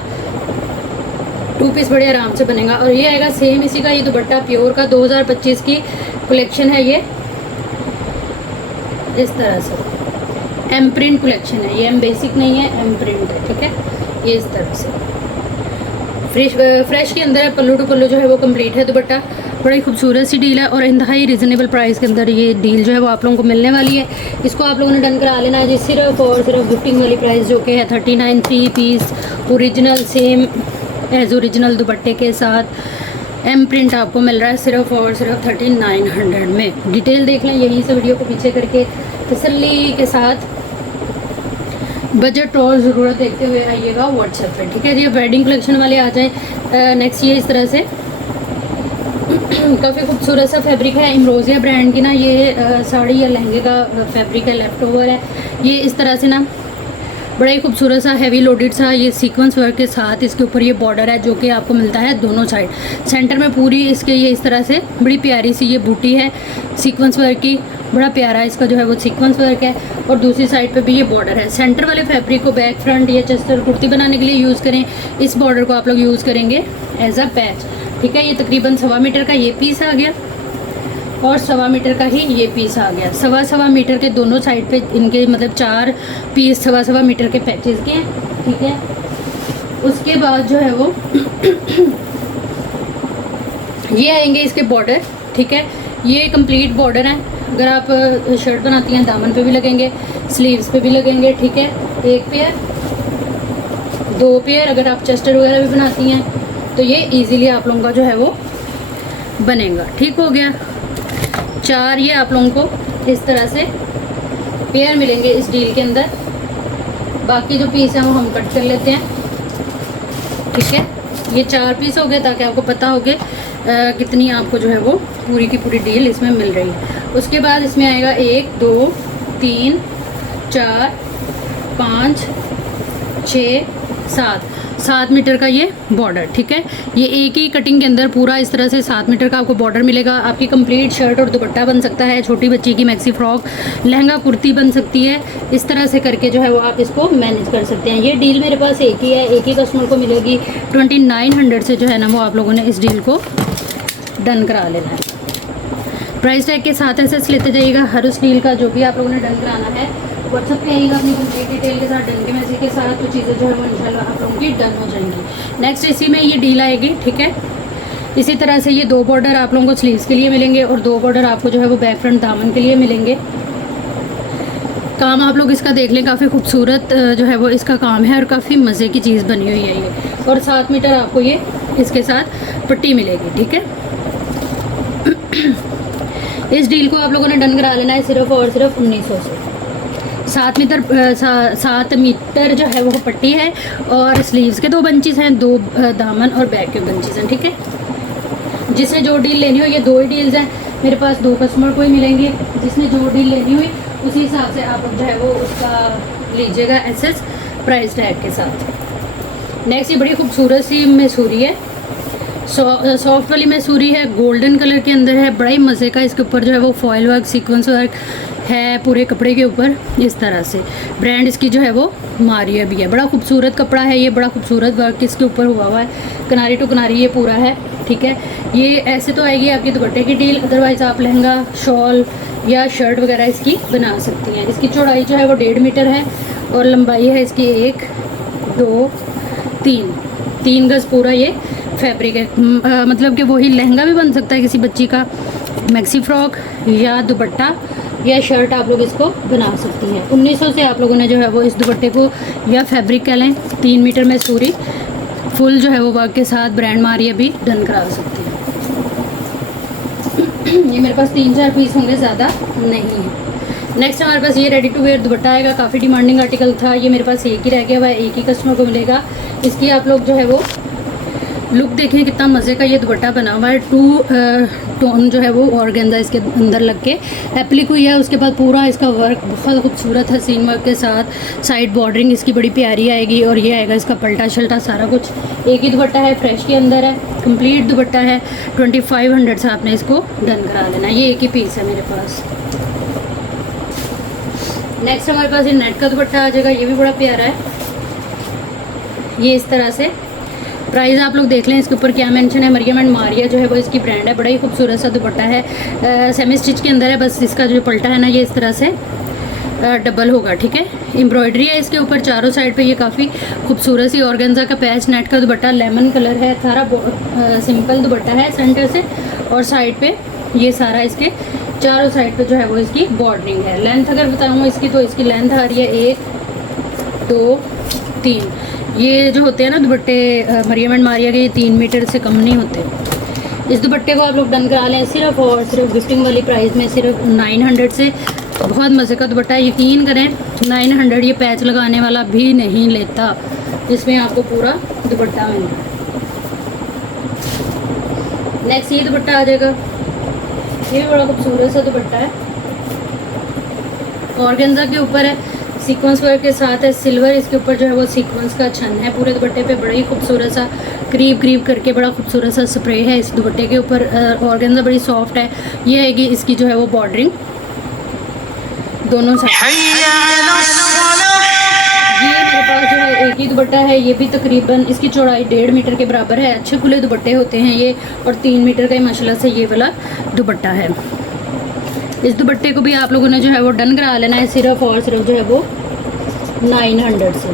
2 पीस बड़े आराम से बनेगा। और ये आएगा सेम इसी का ये दुपट्टा प्योर का 2025 की कलेक्शन है ये, इस तरह से एम प्रिंट कलेक्शन है ये, एम बेसिक नहीं है, एम प्रिंट है, ठीक है। ये इस तरह से फ्रेश के अंदर है, पल्लू टू पल्लू जो है वो कंप्लीट है दुपट्टा। बड़ी खूबसूरत सी डील है और इंतहाई रिजनेबल प्राइस के अंदर ये डील जो है वो आप लोगों को मिलने वाली है। इसको आप लोगों ने डन करा लेना है जी सिर्फ और सिर्फ गिफ्टिंग वाली प्राइस, जो कि है 39। 3 piece original same as original दुपट्टे के साथ एम प्रिंट आपको मिल रहा है सिर्फ और सिर्फ 3900 में। डिटेल देख लें यहीं से वीडियो को पीछे करके तसल्ली के साथ, बजट और ज़रूरत देखते हुए आइएगा व्हाट्सएप पे, ठीक है जी। वेडिंग कलेक्शन वाले आ जाए। नेक्स्ट ये इस तरह से काफ़ी खूबसूरत सा फैब्रिक है, इम्रोजिया ब्रांड की ना ये साड़ी या लहंगे का फैब्रिक है, लेफ्ट ओवर है। ये इस तरह से ना बड़ा ही खूबसूरत सा हैवी लोडेड सा ये सीक्वेंस वर्क के साथ इसके ऊपर ये बॉर्डर है, जो कि आपको मिलता है दोनों साइड। सेंटर में पूरी इसके ये इस तरह से बड़ी प्यारी सी ये बूटी है सीक्वेंस वर्क की, बड़ा प्यारा इसका जो है वो सीक्वेंस वर्क है। और दूसरी साइड पे भी ये बॉर्डर है। सेंटर वाले फैब्रिक को बैक फ्रंट या चेस्टर कुर्ती बनाने के लिए यूज़ करें, इस बॉर्डर को आप लोग यूज़ करेंगे एज अ पैच, ठीक है। ये तकरीबन 1.25 मीटर का ये पीस आ गया और 1.25 मीटर का ही ये पीस आ गया। 1.25 मीटर के दोनों साइड पे इनके मतलब 4 पीस 1.25 मीटर के पैचेस के हैं, ठीक है। उसके बाद जो है वो ये आएंगे इसके बॉर्डर, ठीक है। ये कंप्लीट बॉर्डर है। अगर आप शर्ट बनाती हैं दामन पे भी लगेंगे, स्लीव्स पे भी लगेंगे, ठीक है। 1 पेयर 2 पेयर अगर आप चेस्टर वगैरह भी बनाती हैं तो ये इजीली आप लोगों का जो है वो बनेगा, ठीक हो गया। 4 ये आप लोगों को इस तरह से पेयर मिलेंगे इस डील के अंदर। बाकी जो पीस हैं वो हम कट कर लेते हैं, ठीक है। ये 4 पीस हो गए ताकि आपको पता हो गए कितनी आपको जो है वो पूरी की पूरी डील इसमें मिल रही है। उसके बाद इसमें आएगा 1 2 3 4 5 6 7 मीटर का ये बॉर्डर, ठीक है। ये एक ही कटिंग के अंदर पूरा इस तरह से 7 मीटर का आपको बॉर्डर मिलेगा। आपकी कंप्लीट शर्ट और दुपट्टा बन सकता है, छोटी बच्ची की मैक्सी फ्रॉक, लहंगा कुर्ती बन सकती है। इस तरह से करके जो है वो आप इसको मैनेज कर सकते हैं। ये डील मेरे पास एक ही है, एक ही कस्टमर को मिलेगी। 2900 से जो है ना वो आप लोगों ने इस डील को डन करा लेना है। प्राइस टैग के साथ एसेस लेते जाइएगा। हर उस डील का जो भी आप लोगों ने डन कराना है व्हाट्सएप पे आइएगा अपनी कंप्लीट डिटेल के साथ, डन के मैसेज के साथ, तो चीज़ें जो है वो इंशाल्लाह आप लोगों की डन हो जाएंगी। नेक्स्ट इसी में ये डील आएगी, ठीक है। इसी तरह से ये 2 बॉर्डर आप लोगों को स्लीव्स के लिए मिलेंगे और 2 बॉर्डर आपको जो है वो बैक फ्रंट दामन के लिए मिलेंगे। काम आप लोग इसका देख लें, काफ़ी खूबसूरत जो है वो इसका काम है और काफ़ी मज़े की चीज़ बनी हुई है ये। और 7 मीटर आपको ये इसके साथ पट्टी मिलेगी, ठीक है। इस डील को आप लोगों ने डन करा लेना है सिर्फ और सिर्फ 1900 से। 7 मीटर जो है वो पट्टी है और स्लीव्स के 2 बंचेस हैं, 2 दामन और बैक के बंचेस हैं, ठीक है। जिसने जो डील लेनी हो, ये 2 ही डील्स हैं मेरे पास, 2 कस्टमर को ही मिलेंगे। जिसने जो डील लेनी हुई उसी हिसाब से आप जो है वो उसका लीजिएगा एसेस प्राइस टैग के साथ। नेक्स्ट ये बड़ी खूबसूरत सी मैसूरी है, सॉफ्ट वाली मैसूरी है, गोल्डन कलर के अंदर है, बड़ा ही मज़े का। इसके ऊपर जो है वो फॉयल वर्क, सीक्वेंस वर्क है पूरे कपड़े के ऊपर इस तरह से। ब्रांड इसकी जो है वो मारिया भी है। बड़ा खूबसूरत कपड़ा है ये, बड़ा खूबसूरत वर्क इसके ऊपर हुआ हुआ है, किनारी टू किनारी ये पूरा है, ठीक है। ये ऐसे तो आएगी आपकी दुपट्टे की डील, अदरवाइज़ आप लहंगा, शॉल या शर्ट वगैरह इसकी बना सकती हैं। इसकी चौड़ाई जो है वो 1.5 मीटर है और लंबाई है इसकी 1 2 3 गज़ पूरा ये फैब्रिक है। मतलब कि वही लहंगा भी बन सकता है किसी बच्ची का, मैक्सी फ्रॉक या दुपट्टा या शर्ट आप लोग इसको बना सकती हैं। 1900 से आप लोगों ने जो है वो इस दुपट्टे को या फैब्रिक कह लें 3 मीटर में सूरी फुल जो है वो वर्क के साथ ब्रांड मारिया भी डन करा सकती है। ये मेरे पास 3-4 पीस होंगे, ज़्यादा नहीं है। नेक्स्ट हमारे पास ये रेडी टू वेयर दुपट्टा आएगा। काफ़ी डिमांडिंग आर्टिकल था, ये मेरे पास एक ही रह गया हुआ है, एक ही कस्टमर को मिलेगा। इसकी आप लोग जो है वो लुक देखिए, कितना मज़े का ये दुपट्टा बना हुआ है। 2 टोन जो है वो ऑर्गेन्जा इसके अंदर लग के एप्लिक हुई है। उसके बाद पूरा इसका वर्क बहुत खूबसूरत हसीन वर्क के साथ, साइड बॉर्डरिंग इसकी बड़ी प्यारी आएगी और ये आएगा इसका पल्टा शल्टा सारा कुछ। एक ही दुपट्टा है, फ्रेश के अंदर है, कंप्लीट दुपट्टा है। 2500 से आपने इसको डन करा लेना। ये एक ही पीस है मेरे पास। नेक्स्ट हमारे पास ये नेट का दुपट्टा आ जाएगा, ये भी बड़ा प्यारा है। ये इस तरह से प्राइस आप लोग देख लें, इसके ऊपर क्या मेंशन है। मरियम एंड मारिया जो है वो इसकी ब्रांड है। बड़ा ही खूबसूरत सा दुपट्टा है, सेमी स्टिच के अंदर है। बस इसका जो पल्टा है ना ये इस तरह से डबल होगा, ठीक है। एम्ब्रॉयडरी है इसके ऊपर चारों साइड पे। ये काफ़ी खूबसूरत सी ऑर्गेन्जा का पैच, नेट का दुपट्टा, लेमन कलर है। सारा सिंपल दुपट्टा है सेंटर से और साइड पे ये सारा इसके चारों साइड पे जो है वो इसकी बॉर्डरिंग है। लेंथ अगर बताऊँ इसकी, तो इसकी लेंथ आ रही है 1 2 3। ये जो होते हैं ना दुपट्टे मरियम एंड मारिया के, ये 3 मीटर से कम नहीं होते। इस दुपट्टे को आप लोग डन करा लें सिर्फ और सिर्फ गिफ्टिंग वाली प्राइस में, सिर्फ 900 से। बहुत मज़े का दुपट्टा है, यकीन करें 900 ये पैच लगाने वाला भी नहीं लेता, जिसमें आपको पूरा दुपट्टा मिलेगा। नेक्स्ट ये दुपट्टा आ जाएगा, ये भी बड़ा खूबसूरत सा दुपट्टा है, ऑर्गेन्जा के ऊपर है, सीक्वेंस वर्क के साथ है। सिल्वर इसके ऊपर जो है वो सीक्वेंस का छन है पूरे दुपट्टे पे। बड़ा ही खूबसूरत सा करीब करके बड़ा खूबसूरत सा स्प्रे है इस दुपट्टे के ऊपर। ऑर्गेन्जा बड़ी सॉफ्ट है। ये हैगी इसकी जो है वो बॉर्डरिंग दोनों साइड। ये मेरे पास जो है एक ही दुपट्टा है, ये भी तकरीबन इसकी चौड़ाई 1.5 मीटर के बराबर है। अच्छे खुले दुपट्टे होते हैं ये, और 3 मीटर का ही माशाल्लाह से ये वाला दुपट्टा है। इस दुपट्टे को भी आप लोगों ने जो है वो डन करा लेना है सिर्फ और सिर्फ जो है वो 900 से।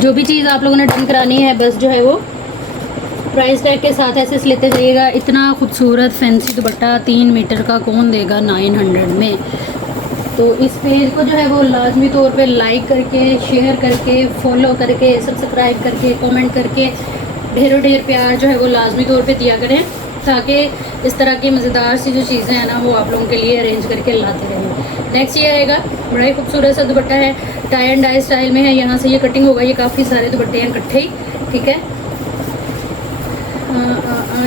जो भी चीज़ आप लोगों ने डन करानी है बस जो है वो प्राइस टैग के साथ ऐसे लेते जाइएगा। इतना खूबसूरत फैंसी दुपट्टा 3 मीटर का कौन देगा 900 में। तो इस पेज को जो है वो लाजमी तौर पे लाइक करके, शेयर करके, फॉलो करके, सब्सक्राइब करके, कमेंट करके ढेरों ढेर प्यार जो है वो लाजमी तौर पे दिया करें, ताकि इस तरह की मज़ेदार सी जो चीज़ें हैं ना वो आप लोगों के लिए अरेंज करके लाते रहें। नेक्स्ट ये आएगा, बड़ा ही खूबसूरत सा दुपट्टा है, टाई एंड डाई स्टाइल में है। यहाँ से ये कटिंग होगा, ये काफ़ी सारे दुपट्टे हैं इकट्ठे ही, ठीक है।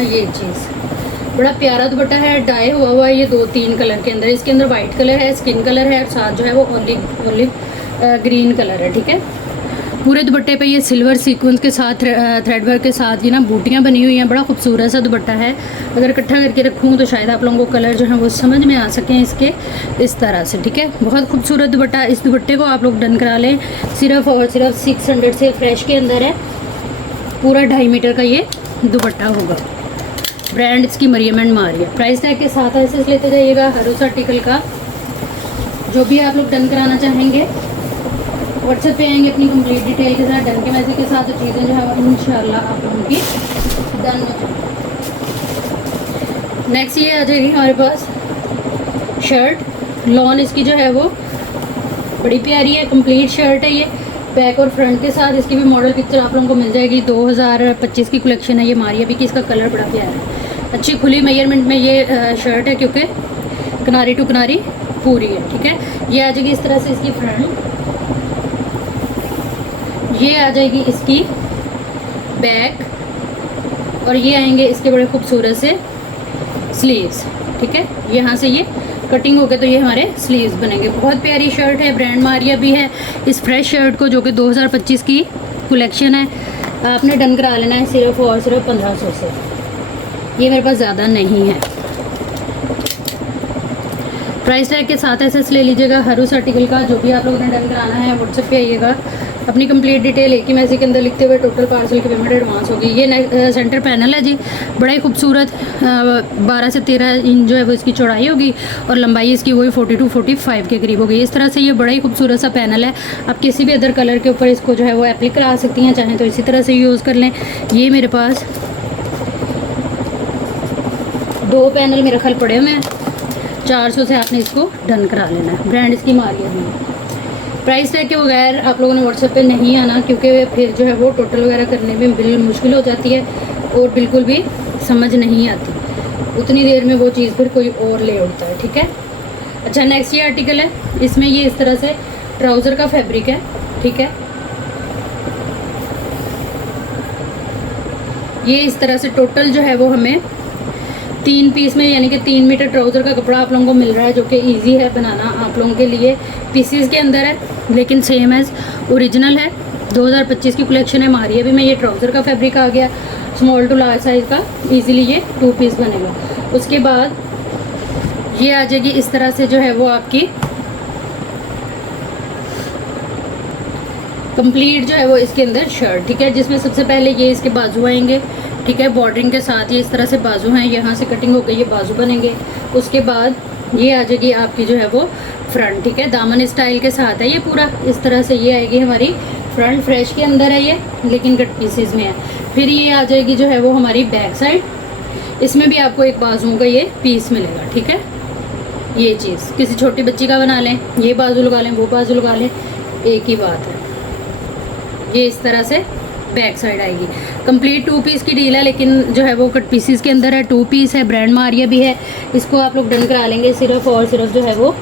ये चीज़ बड़ा प्यारा दुपट्टा है, डाई हुआ है ये 2-3 कलर के अंदर। इसके अंदर वाइट कलर है, स्किन कलर है और साथ जो है वो ऑलिव ग्रीन कलर है, ठीक है। पूरे दुपट्टे पे ये सिल्वर सीक्वेंस के साथ थ्रेड वर्क के साथ ये ना बूटियाँ बनी हुई हैं। बड़ा खूबसूरत सा दुपट्टा है। अगर इकट्ठा करके रखूँ तो शायद आप लोगों को कलर जो है वो समझ में आ सकें इसके, इस तरह से, ठीक है। बहुत खूबसूरत दुपट्टा। इस दुपट्टे को आप लोग डन करा लें। सिर्फ और सिर्फ 600 से फ्रेश के अंदर है। पूरा 2.5 मीटर का ये दुपट्टा होगा। ब्रांड इसकी Maryam and Maria. Price tag के साथ ऐसे लेते जाइएगा हर उस आर्टिकल का। जो भी आप लोग डन कराना चाहेंगे व्हाट्सएप पे आएंगे अपनी कंप्लीट डिटेल के साथ, डन के मैसेज के साथ, तो चीज़ें जो है वो इंशाल्लाह आप लोगों की डन हो जाएगी। नेक्स्ट ये आ जाएगी हमारे पास शर्ट लॉन। इसकी जो है वो बड़ी प्यारी है, कंप्लीट शर्ट है ये, बैक और फ्रंट के साथ। इसकी भी मॉडल पिक्चर आप लोगों को मिल जाएगी। 2025 की कलेक्शन है ये मारिया भी की। इसका कलर बड़ा प्यारा है, अच्छी खुली मेजरमेंट में ये शर्ट है, क्योंकि किनारी टू किनारी पूरी है, ठीक है। ये आ जाएगी इस तरह से इसकी फ्रंट, ये आ जाएगी इसकी बैक, और ये आएंगे इसके बड़े खूबसूरत से स्लीव्स, ठीक है। यहाँ से ये कटिंग हो गए तो ये हमारे स्लीव्स बनेंगे। बहुत प्यारी शर्ट है, ब्रांड मारिया भी है। इस फ्रेश शर्ट को, जो कि 2025 की कलेक्शन है, आपने डन करा लेना है सिर्फ और सिर्फ 1500 से। ये मेरे पास ज़्यादा नहीं है। प्राइस टैग के साथ एसएस ले लीजिएगा हर उस आर्टिकल का। जो भी आप लोगों ने डन कराना है व्हाट्सएप पे आइएगा, अपनी कंप्लीट डिटेल एक ही मैसेज के अंदर लिखते हुए टोटल पार्सल की पेमेंट एडवांस होगी। ये सेंटर पैनल है जी, बड़ा ही खूबसूरत। 12 से 13 इंच जो है वो इसकी चौड़ाई होगी और लंबाई इसकी वही 40 to 45 के करीब होगी। इस तरह से ये बड़ा ही खूबसूरत सा पैनल है। आप किसी भी अदर कलर के ऊपर इसको जो है वो एप्लिक करा सकती हैं, चाहें तो इसी तरह से यूज़ कर लें। ये मेरे पास 2 पैनल मेरे ख्याल पड़े हुए हैं। 400 से आपने इसको डन करा लेना है। ब्रांड इसकी मारिया है। प्राइस टैग के बगैर आप लोगों ने व्हाट्सएप पे नहीं आना, क्योंकि फिर जो है वो टोटल वगैरह करने में बिल्कुल मुश्किल हो जाती है और बिल्कुल भी समझ नहीं आती। उतनी देर में वो चीज़ फिर कोई और ले उठता है, ठीक है। अच्छा, नेक्स्ट ये आर्टिकल है। इसमें ये इस तरह से ट्राउज़र का फैब्रिक है, ठीक है। ये इस तरह से टोटल जो है वो हमें 3 पीस में, यानी कि 3 मीटर ट्राउज़र का कपड़ा आप लोगों को मिल रहा है, जो कि इजी है बनाना आप लोगों के लिए। पीसीस के अंदर है, लेकिन सेम एज ओरिजिनल है। 2025 की कलेक्शन है मारिया भी में। ये ट्राउज़र का फैब्रिक आ गया, स्मॉल टू लार्ज साइज़ का, इजीली ये 2 पीस बनेगा। उसके बाद ये आ जाएगी इस तरह से जो है वो आपकी कंप्लीट जो है वो इसके अंदर शर्ट, ठीक है। जिसमें सबसे पहले ये इसके बाजू आएंगे, ठीक है, बॉर्डरिंग के साथ। ये इस तरह से बाजू हैं, यहाँ से कटिंग होकर ये बाजू बनेंगे। उसके बाद ये आ जाएगी आपकी जो है वो फ्रंट, ठीक है। दामन स्टाइल के साथ है ये पूरा। इस तरह से ये आएगी हमारी फ्रंट। फ्रेश के अंदर है ये, लेकिन कट पीसेस में है। फिर ये आ जाएगी जो है वो हमारी बैक साइड। इसमें भी आपको एक बाजुओं का ये पीस मिलेगा, ठीक है। ये चीज़ किसी छोटी बच्ची का बना लें, ये बाजू लगा लें, वो बाजू लगा लें, एक ही बात है। ये इस तरह से बैक साइड आएगी। कंप्लीट 2 पीस की डील है, लेकिन जो है वो कट पीसीस के अंदर है। 2 पीस है, ब्रांड मारिया भी है। इसको आप लोग डन करा लेंगे सिर्फ और सिर्फ जो है वो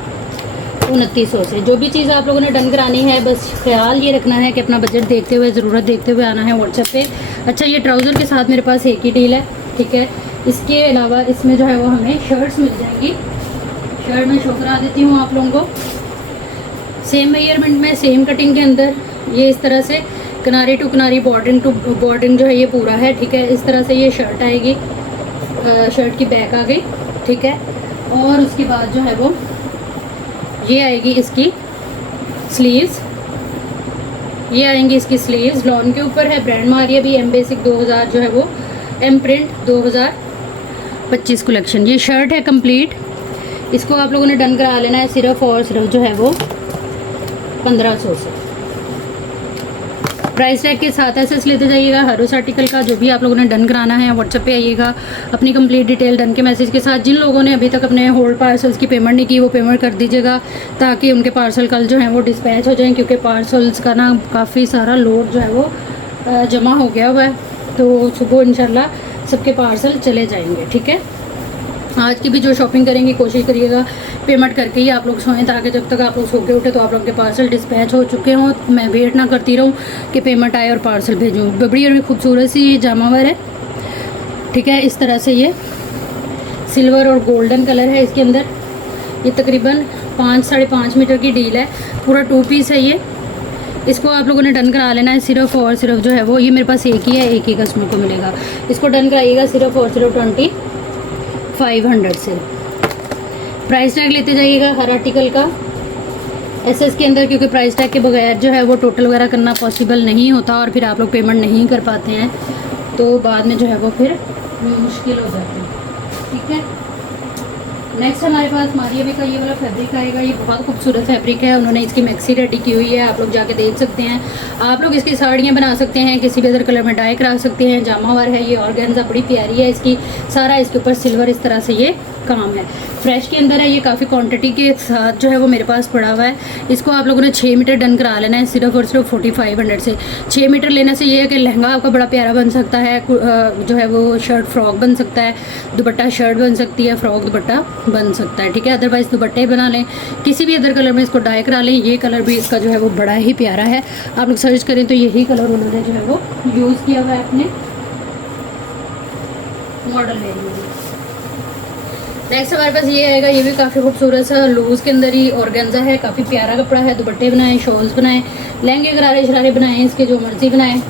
2900 से। जो भी चीज़ आप लोगों ने डन करानी है, बस ख्याल ये रखना है कि अपना बजट देखते हुए, ज़रूरत देखते हुए आना है व्हाट्सएप पे। अच्छा, ये ट्राउज़र के साथ मेरे पास एक ही डील है, ठीक है। इसके अलावा इसमें जो है वो हमें शर्ट्स मिल जाएंगी। शर्ट में शो करा देती हूँ आप लोगों को। सेम मेजरमेंट में, सेम कटिंग के अंदर, ये इस तरह से किनारी टू किनारी, बॉर्डरिंग टू बॉर्डरिंग जो है ये पूरा है, ठीक है। इस तरह से ये शर्ट आएगी। शर्ट की बैक आ गई, ठीक है। और उसके बाद जो है वो ये आएगी इसकी स्लीव्स। ये आएंगी इसकी स्लीव्स, लॉन के ऊपर है। ब्रांड मारिया भी, एम बेसिक 2000 जो है वो, एम प्रिंट 2025 कलेक्शन। ये शर्ट है कंप्लीट। इसको आप लोगों ने डन करा लेना है सिर्फ और सिर्फ जो है वो 1500 से। प्राइस टैग के साथ एसएस लेते जाइएगा हर उस आर्टिकल का। जो भी आप लोगों ने डन कराना है व्हाट्सएप पे आइएगा, अपनी कंप्लीट डिटेल डन के मैसेज के साथ। जिन लोगों ने अभी तक अपने होल्ड पार्सल्स की पेमेंट नहीं की, वो पेमेंट कर दीजिएगा, ताकि उनके पार्सल कल जो है वो डिस्पैच हो जाएं, क्योंकि पार्सल्स का ना काफ़ी सारा लोड जो है वो जमा हो गया हुआ है। तो सुबह इंशाल्लाह सबके पार्सल चले जाएंगे, ठीक है। आज की भी जो शॉपिंग करेंगे कोशिश करिएगा पेमेंट करके ही आप लोग सोएं, ताकि जब तक आप लोग सो के उठे तो आप लोग के पार्सल डिस्पैच हो चुके हों। मैं वेट ना करती रहूं कि पेमेंट आए और पार्सल भेजूं। बड़ी और खूबसूरत सी जामावर है, ठीक है। इस तरह से ये सिल्वर और गोल्डन कलर है इसके अंदर। ये तकरीबन 5-5.5 मीटर की डील है, पूरा 2 पीस है ये। इसको आप लोगों ने डन करा लेना है सिर्फ और सिर्फ जो है वो, ये मेरे पास एक ही है, एक ही कस्टमर को मिलेगा। इसको डन कराइएगा सिर्फ और सिर्फ 2500 से। प्राइस टैग लेते जाइएगा हर आर्टिकल का एसएस के अंदर, क्योंकि प्राइस टैग के बगैर जो है वो टोटल वगैरह करना पॉसिबल नहीं होता और फिर आप लोग पेमेंट नहीं कर पाते हैं, तो बाद में जो है वो फिर मुश्किल हो जाती है। ठीक है, नेक्स्ट हमारे पास मारिया का ये वाला फैब्रिक आएगा। ये बहुत खूबसूरत फैब्रिक है, उन्होंने इसकी मैक्सी रेडी की हुई है, आप लोग जाके देख सकते हैं। आप लोग इसकी साड़ियाँ बना सकते हैं, किसी भी अदर कलर में डाई करा सकते हैं। जामावार है ये, ऑर्गेन्जा बड़ी प्यारी है इसकी, सारा इसके ऊपर सिल्वर इस तरह से ये काम है। फ्रेश के अंदर है ये, काफ़ी क्वांटिटी के साथ जो है वो मेरे पास पड़ा हुआ है। इसको आप लोगों ने 6 मीटर डन करा लेना है सिर्फ और सिर्फ 4500 से। 6 मीटर लेने से ये है कि लहंगा आपका बड़ा प्यारा बन सकता है, जो है वो शर्ट फ्रॉक बन सकता है, दुपट्टा शर्ट बन सकती है, फ्रॉक दुपट्टा बन सकता है। ठीक है, अदरवाइज़ दुपट्टे बना लें, किसी भी अदर कलर में इसको डाई करा लें। ये कलर भी इसका जो है वो बड़ा ही प्यारा है, आप लोग सर्च करें तो यही कलर उन्होंने जो है वो यूज़ किया हुआ है अपने मॉडल में। नेक्स्ट हमारे पास ये आएगा, ये भी काफ़ी खूबसूरत सा लूज़ के अंदर ही ऑर्गेन्जा है, काफ़ी प्यारा कपड़ा है। दुपट्टे बनाएं, शॉल्स बनाएं, लहंगे गरारे शरारे बनाएं, इसके जो मर्जी बनाएं।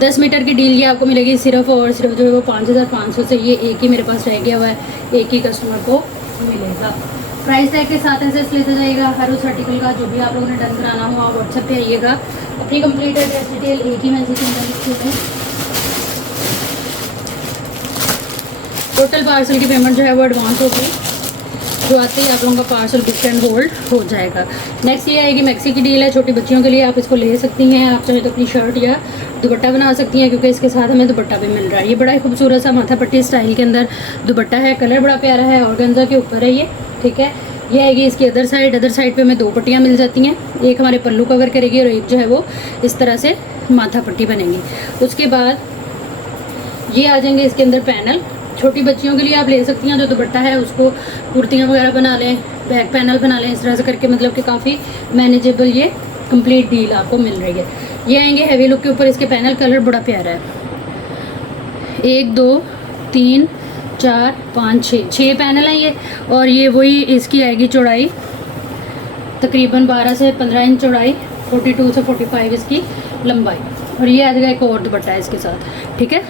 10 मीटर की डील ये आपको मिलेगी सिर्फ और सिर्फ जो है वो 5500 से। ये एक ही मेरे पास रह गया हुआ है, एक ही कस्टमर को मिलेगा। प्राइस टैग के साथ एसेस लेते जाइएगा हर उस आर्टिकल का, जो भी आप लोगों ने डन कराना हो आप व्हाट्सएप पे आइएगा। अपनी कंप्लीट एड्रेस डिटेल एक ही मैसेज के अंदर लिखते हैं। टोटल पार्सल की पेमेंट जो है वो एडवांस होगी, जो आते ही आप लोगों का पार्सल बुक एंड होल्ड हो जाएगा। नेक्स्ट ये आएगी मैक्सी की डील है, छोटी बच्चियों के लिए आप इसको ले सकती हैं। आप चाहे तो अपनी शर्ट या दुपट्टा बना सकती हैं, क्योंकि इसके साथ हमें दुपट्टा भी मिल रहा है। ये बड़ा ही खूबसूरत सा माथा पट्टी स्टाइल के अंदर दुपट्टा है, कलर बड़ा प्यारा है, ऑर्गेन्जा के ऊपर है ये। ठीक है, ये आएगी इसकी अदर साइड पे हमें 2 पट्टियाँ मिल जाती हैं, एक हमारे पल्लू कवर करेगी और एक जो है वो इस तरह से माथा पट्टी बनेगी। उसके बाद ये आ जाएंगे इसके अंदर पैनल, छोटी बच्चियों के लिए आप ले सकती हैं। जो दुपट्टा है उसको कुर्तियाँ वगैरह बना लें, बैक पैनल बना लें, इस तरह से करके मतलब कि काफ़ी मैनेजेबल ये कंप्लीट डील आपको मिल रही है। ये आएंगे हैवी लुक के ऊपर, इसके पैनल कलर बड़ा प्यारा है। 1 2 3 4 5 6 पैनल हैं ये, और ये वही इसकी आएगी चौड़ाई तकरीबन 12 से 15 इंच चौड़ाई, 42 से 45 इसकी लंबाई, और ये आ जाएगा एक और दुपट्टा है इसके साथ। ठीक है,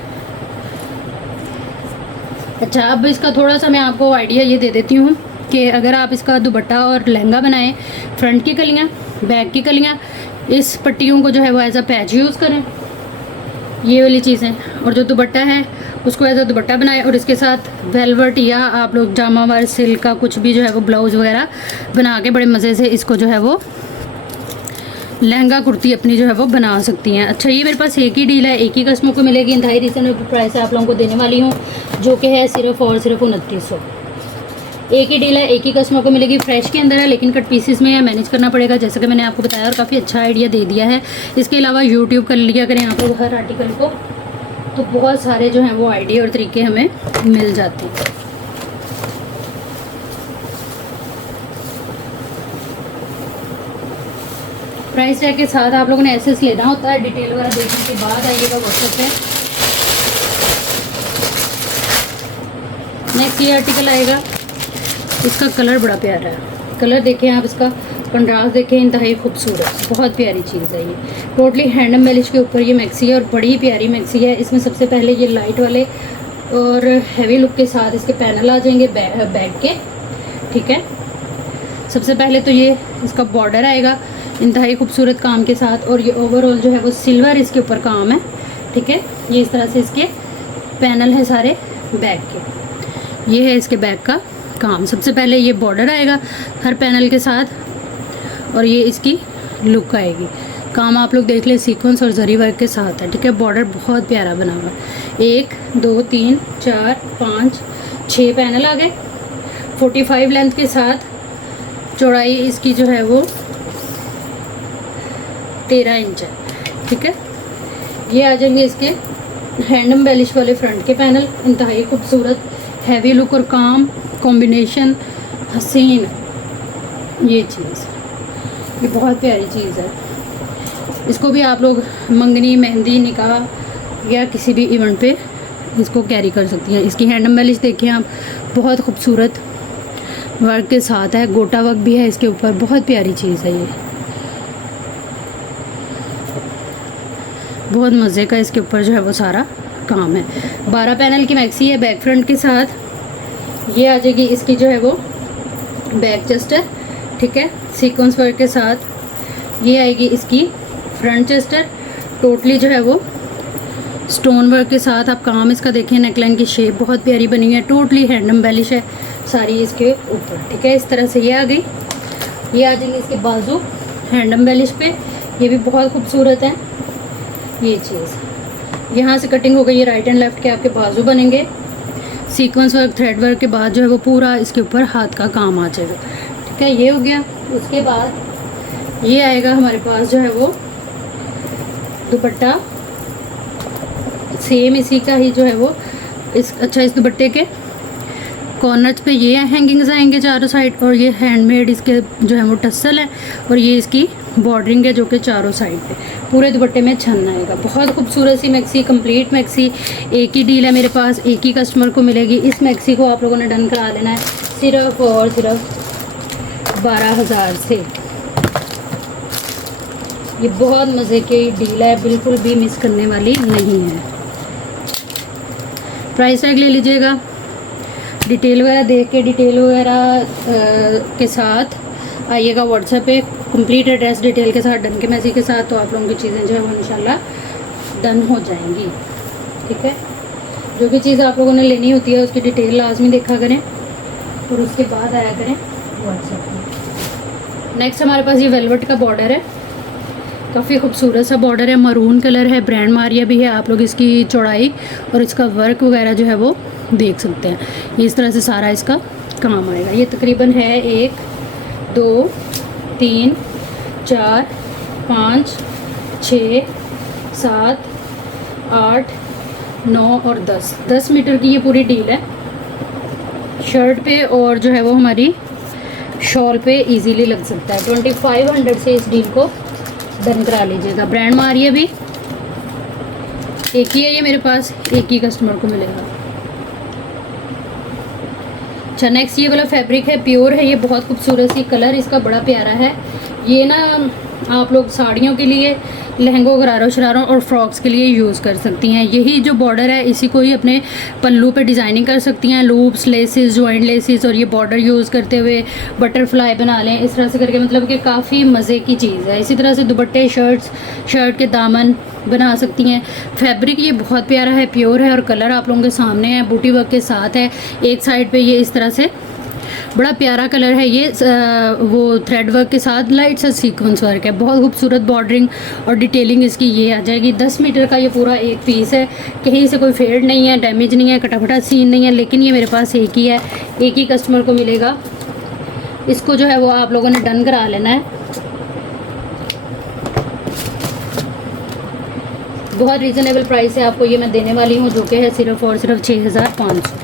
अच्छा अब इसका थोड़ा सा मैं आपको आइडिया ये दे देती हूँ कि अगर आप इसका दुपट्टा और लहंगा बनाएं, फ्रंट की कलियाँ, बैक की कलियाँ, इस पट्टियों को जो है वो एज अ पैच यूज़ करें, ये वाली चीज़ें, और जो दुपट्टा है उसको एज अ दुपट्टा बनाएं, और इसके साथ वेलवेट या आप लोग जामावार सिल्क का कुछ भी जो है वो ब्लाउज़ वगैरह बना के बड़े मज़े से इसको जो है वो लहंगा कुर्ती अपनी जो है वो बना सकती हैं। अच्छा ये मेरे पास एक ही डील है, एक ही कस्टमर को मिलेगी, इंतहाई रीजनेबल प्राइस आप लोगों को देने वाली हूँ, जो कि है सिर्फ और सिर्फ 2900। एक ही डील है, एक ही कस्टमर को मिलेगी। फ्रेश के अंदर है लेकिन कट पीसेस में है, मैनेज करना पड़ेगा जैसा कि मैंने आपको बताया, और काफ़ी अच्छा आइडिया दे दिया है। इसके अलावा यूट्यूब कर लिया करें आप लोग हर आर्टिकल को, तो बहुत सारे जो हैं वो आइडिया और तरीके हमें मिल जाते हैं। प्राइस टैग के साथ आप लोगों ने एसेस लेना होता है, डिटेल वगैरह देखने के बाद आइएगा व्हाट्सएप पे। नेक्स्ट ये आर्टिकल आएगा, इसका कलर बड़ा प्यारा है, कलर देखें आप, इसका कंट्रास्ट देखें, इंतहाई खूबसूरत, बहुत प्यारी चीज़ है ये। टोटली हैंड एम्बेलिश के ऊपर ये मैक्सी है, और बड़ी प्यारी मैक्सी है। इसमें सबसे पहले ये लाइट वाले और हैवी लुक के साथ इसके पैनल आ जाएंगे बैक के। ठीक है, सबसे पहले तो ये इसका बॉर्डर आएगा इंतहाई खूबसूरत काम के साथ, और ये ओवरऑल जो है वो सिल्वर इसके ऊपर काम है। ठीक है, ये इस तरह से इसके पैनल है सारे बैक के, ये है इसके बैक का काम। सबसे पहले ये बॉर्डर आएगा हर पैनल के साथ, और ये इसकी लुक आएगी। काम आप लोग देख ले, सीक्वेंस और जरी वर्क के साथ है। ठीक है, बॉर्डर बहुत प्यारा बना हुआ है। 1 2 3 4 5 6 पैनल आ गए, 45 लेंथ के साथ। चौड़ाई इसकी जो है वो 13 इंच है। ठीक है, ये आ जाएंगे इसके हैंड एम्बेलिश वाले फ्रंट के पैनल, इंतहाई खूबसूरत, हैवी लुक और काम कॉम्बिनेशन हसीन। ये चीज़ ये बहुत प्यारी चीज़ है, इसको भी आप लोग मंगनी, मेहंदी, निकाह या किसी भी इवेंट पे इसको कैरी कर सकती हैं। इसकी हैंड एम्बेलिश देखें आप, बहुत खूबसूरत वर्क के साथ है, गोटा वर्क भी है इसके ऊपर, बहुत प्यारी चीज़ है ये, बहुत मज़े का इसके ऊपर जो है वो सारा काम है। 12 पैनल की मैक्सी है बैक फ्रंट के साथ। ये आ जाएगी इसकी जो है वो बैक चेस्टर, ठीक है, सीक्वेंस वर्क के साथ। ये आएगी इसकी फ्रंट चेस्टर, टोटली जो है वो स्टोन वर्क के साथ। आप काम इसका देखें, नेकलाइन की शेप बहुत प्यारी बनी है, टोटली हैंड एम्बेलिश है सारी इसके ऊपर, ठीक है। इस तरह से ये आ गई। ये आ जाएंगे इसके बाजू हैंड एम्बेलिश पे, ये भी बहुत खूबसूरत है ये चीज़। यहाँ से कटिंग हो गई, ये राइट एंड लेफ्ट के आपके बाजू बनेंगे। सीक्वेंस वर्क थ्रेड वर्क के बाद जो है वो पूरा इसके ऊपर हाथ का काम आ जाएगा, ठीक है। ये हो गया। उसके बाद ये आएगा हमारे पास जो है वो दुपट्टा, सेम इसी का ही जो है वो इस दुपट्टे के कॉर्नर्स पे ये हैंगिंग्स आएंगे चारों साइड, और ये हैंडमेड इसके जो है वो टसल है, और ये इसकी बॉर्डरिंग है जो कि चारों साइड पे पूरे दुपट्टे में छन आएगा। बहुत खूबसूरत सी मैक्सी, कंप्लीट मैक्सी। एक ही डील है मेरे पास, एक ही कस्टमर को मिलेगी। इस मैक्सी को आप लोगों ने डन करा लेना है सिर्फ और सिर्फ 12,000 से। ये बहुत मज़े की डील है, बिल्कुल भी मिस करने वाली नहीं है। प्राइस टैग ले लीजिएगा, डिटेल वगैरह देख के, डिटेल वगैरह के साथ आइएगा व्हाट्सएप पे, कंप्लीट एड्रेस डिटेल के साथ, डन के मैसेज के साथ, तो आप लोगों की चीज़ें जो है वो इंशाल्लाह डन हो जाएंगी, ठीक है। जो भी चीज़ आप लोगों ने लेनी होती है उसकी डिटेल लाजमी देखा करें और उसके बाद आया करें व्हाट्सएप पे। नेक्स्ट हमारे पास ये वेलवेट का बॉर्डर है, काफ़ी खूबसूरत सा बॉर्डर है, मरून कलर है, ब्रांड मारिया भी है। आप लोग इसकी चौड़ाई और इसका वर्क वगैरह जो है वो देख सकते हैं। ये इस तरह से सारा इसका काम आएगा। ये तकरीबन है 1 2 3 4 5 6 7 8 9 और 10 मीटर की ये पूरी डील है शर्ट पे, और जो है वो हमारी शॉल पे इजीली लग सकता है। 2500 से इस डील को डन करा लीजिएगा। ब्रांड मारिया भी एक ही है ये मेरे पास, एक ही कस्टमर को मिलेगा। अच्छा, नेक्स्ट ये वाला फैब्रिक है, प्योर है ये, बहुत खूबसूरत सी कलर इसका बड़ा प्यारा है। ये ना आप लोग साड़ियों के लिए, लहंगों, गरारों शरारों और फ्रॉक्स के लिए यूज़ कर सकती हैं। यही जो बॉर्डर है इसी को ही अपने पल्लू पे डिज़ाइनिंग कर सकती हैं, लूप्स, लेसेस, जॉइंट लेसेस, और ये बॉर्डर यूज़ करते हुए बटरफ्लाई बना लें इस तरह से करके, मतलब कि काफ़ी मज़े की चीज़ है। इसी तरह से दुपट्टे, शर्ट के दामन बना सकती हैं। फैब्रिक ये बहुत प्यारा है, प्योर है, और कलर आप लोगों के सामने है, बूटी वर्क के साथ है। एक साइड पे ये इस तरह से बड़ा प्यारा कलर है, ये वो थ्रेड वर्क के साथ लाइट सा सीक्वेंस वर्क है, बहुत खूबसूरत बॉर्डरिंग और डिटेलिंग इसकी ये आ जाएगी। 10 मीटर का ये पूरा एक पीस है, कहीं से कोई फेड नहीं है, डैमेज नहीं है, कटाफटा सीन नहीं है, लेकिन ये मेरे पास एक ही है, एक ही कस्टमर को मिलेगा। इसको जो है वो आप लोगों ने डन करा लेना है। बहुत रीज़नेबल प्राइस है, आपको ये मैं देने वाली हूँ, जो कि है सिर्फ और सिर्फ 6500।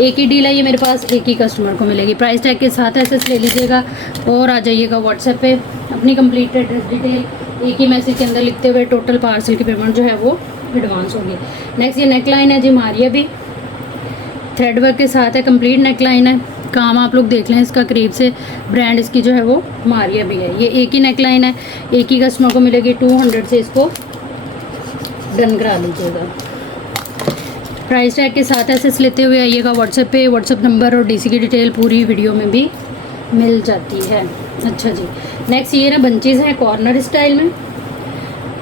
एक ही डील है ये मेरे पास, एक ही कस्टमर को मिलेगी। प्राइस टैग के साथ एसएस ले लीजिएगा और आ जाइएगा व्हाट्सएप पे, अपनी कंप्लीट एड्रेस डिटेल एक ही मैसेज के अंदर लिखते हुए टोटल पार्सल की पेमेंट जो है वो एडवांस होगी। नेक्स्ट ये नेक लाइन है जी, मारिया भी थ्रेड वर्क के साथ है, कंप्लीट नेक लाइन है। काम आप लोग देख लें इसका करीब से, ब्रांड इसकी जो है वो मारिया भी है। ये एक ही नेक लाइन है, एक ही कस्टमर को मिलेगी। 200 से इसको डन करा लीजिएगा। प्राइस टैग के साथ एसएस लेते हुए आइएगा व्हाट्सएप पे, व्हाट्सएप नंबर और डीसी की डिटेल पूरी वीडियो में भी मिल जाती है। अच्छा जी, नेक्स्ट ये ना बंचेज़ हैं कॉर्नर स्टाइल में,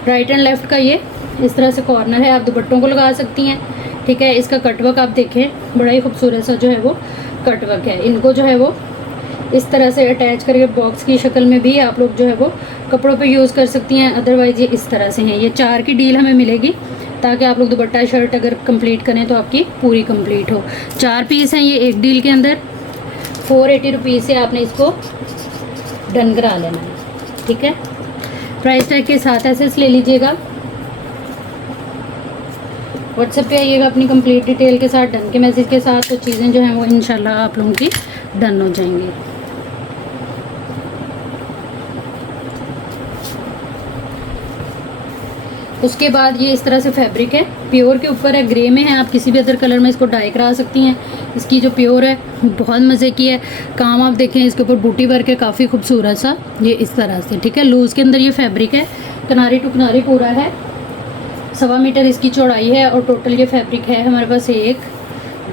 राइट एंड लेफ्ट का ये इस तरह से कॉर्नर है, आप दुपट्टों को लगा सकती हैं, ठीक है। इसका कटवर्क आप देखें, बड़ा ही खूबसूरत सा जो है वो कटवर्क है। इनको जो है वो इस तरह से अटैच करके बॉक्स की शक्ल में भी आप लोग जो है वो कपड़ों पे यूज़ कर सकती हैं, अदरवाइज़ ये इस तरह से हैं। ये 4 की डील हमें मिलेगी, ताकि आप लोग दुपट्टा शर्ट अगर कंप्लीट करें तो आपकी पूरी कंप्लीट हो। 4 पीस हैं ये एक डील के अंदर। 480 रुपीज़ से आपने इसको डन करा लेना है, ठीक है। प्राइस टैग के साथ एसएस ले लीजिएगा, व्हाट्सएप पे आइएगा अपनी कंप्लीट डिटेल के साथ, डन के मैसेज के साथ, तो चीज़ें जो हैं वो इंशाल्लाह आप लोगों की डन हो जाएंगी। उसके बाद ये इस तरह से फैब्रिक है, प्योर के ऊपर है, ग्रे में है, आप किसी भी अदर कलर में इसको डाई करा सकती हैं। इसकी जो प्योर है बहुत मज़े की है, काम आप देखें इसके ऊपर बूटी वर्क है काफ़ी खूबसूरत सा, ये इस तरह से, ठीक है। लूज़ के अंदर ये फैब्रिक है, किनारी टू किनारी पूरा है, 1.25 मीटर इसकी चौड़ाई है और टोटल ये फैब्रिक है हमारे पास 1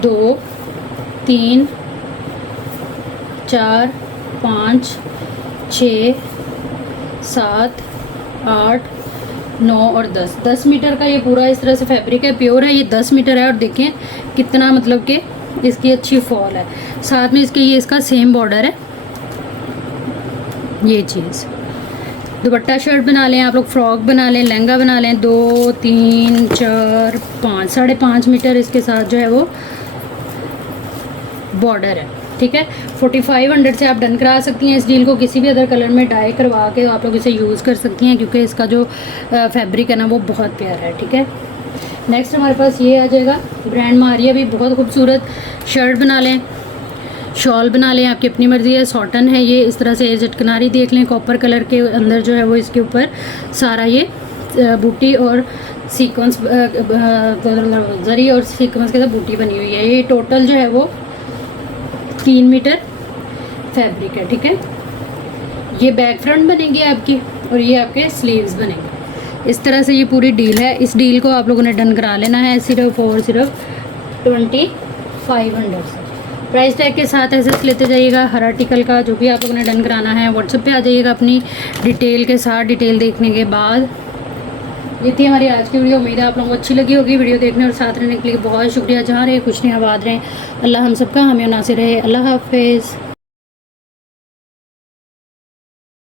2 3 4 5 6 7 8 9 और 10 मीटर का ये पूरा इस तरह से फैब्रिक है, प्योर है, ये 10 मीटर है। और देखें कितना मतलब कि इसकी अच्छी फॉल है, साथ में इसके ये इसका सेम बॉर्डर है। ये चीज़ दुपट्टा शर्ट बना लें आप लोग, फ्रॉक बना लें, लहंगा बना लें, 2 3 4 5 5.5 मीटर इसके साथ जो है वो बॉर्डर है, ठीक है। 4500 से आप डन करा सकती हैं इस डील को, किसी भी अदर कलर में डाई करवा के आप लोग इसे यूज़ कर सकती हैं, क्योंकि इसका जो फैब्रिक है ना वो बहुत प्यारा है, ठीक है। नेक्स्ट हमारे पास ये आ जाएगा, ब्रांड मारिया भी बहुत खूबसूरत शर्ट बना लें, शॉल बना लें, आपकी अपनी मर्ज़ी है। सॉटन है ये, इस तरह से एजेड किनारी देख लें, कॉपर कलर के अंदर जो है वो इसके ऊपर सारा ये बूटी और सीक्वेंस जरी और सीक्वेंस के साथ बूटी बनी हुई है। ये टोटल जो है वो 3 मीटर फैब्रिक है, ठीक है। ये बैक फ्रंट बनेगी आपकी और ये आपके स्लीव्स बनेंगे। इस तरह से ये पूरी डील है। इस डील को आप लोगों ने डन करा लेना है सिर्फ और सिर्फ 2500 से। प्राइस टैग के साथ ऐसे लेते जाइएगा हर आर्टिकल का, जो भी आप लोगों ने डन कराना है व्हाट्सएप पे आ जाइएगा अपनी डिटेल के साथ। डिटेल देखने के बाद ये थी हमारी आज की वीडियो। उम्मीद है आप लोगों को अच्छी लगी होगी। वीडियो देखने और साथ रहने के लिए बहुत शुक्रिया। जहाँ रहे खुश नहीं आबाद रहें, अल्लाह हम सबका हमें नासिर रहे। अल्लाह हाफिज़।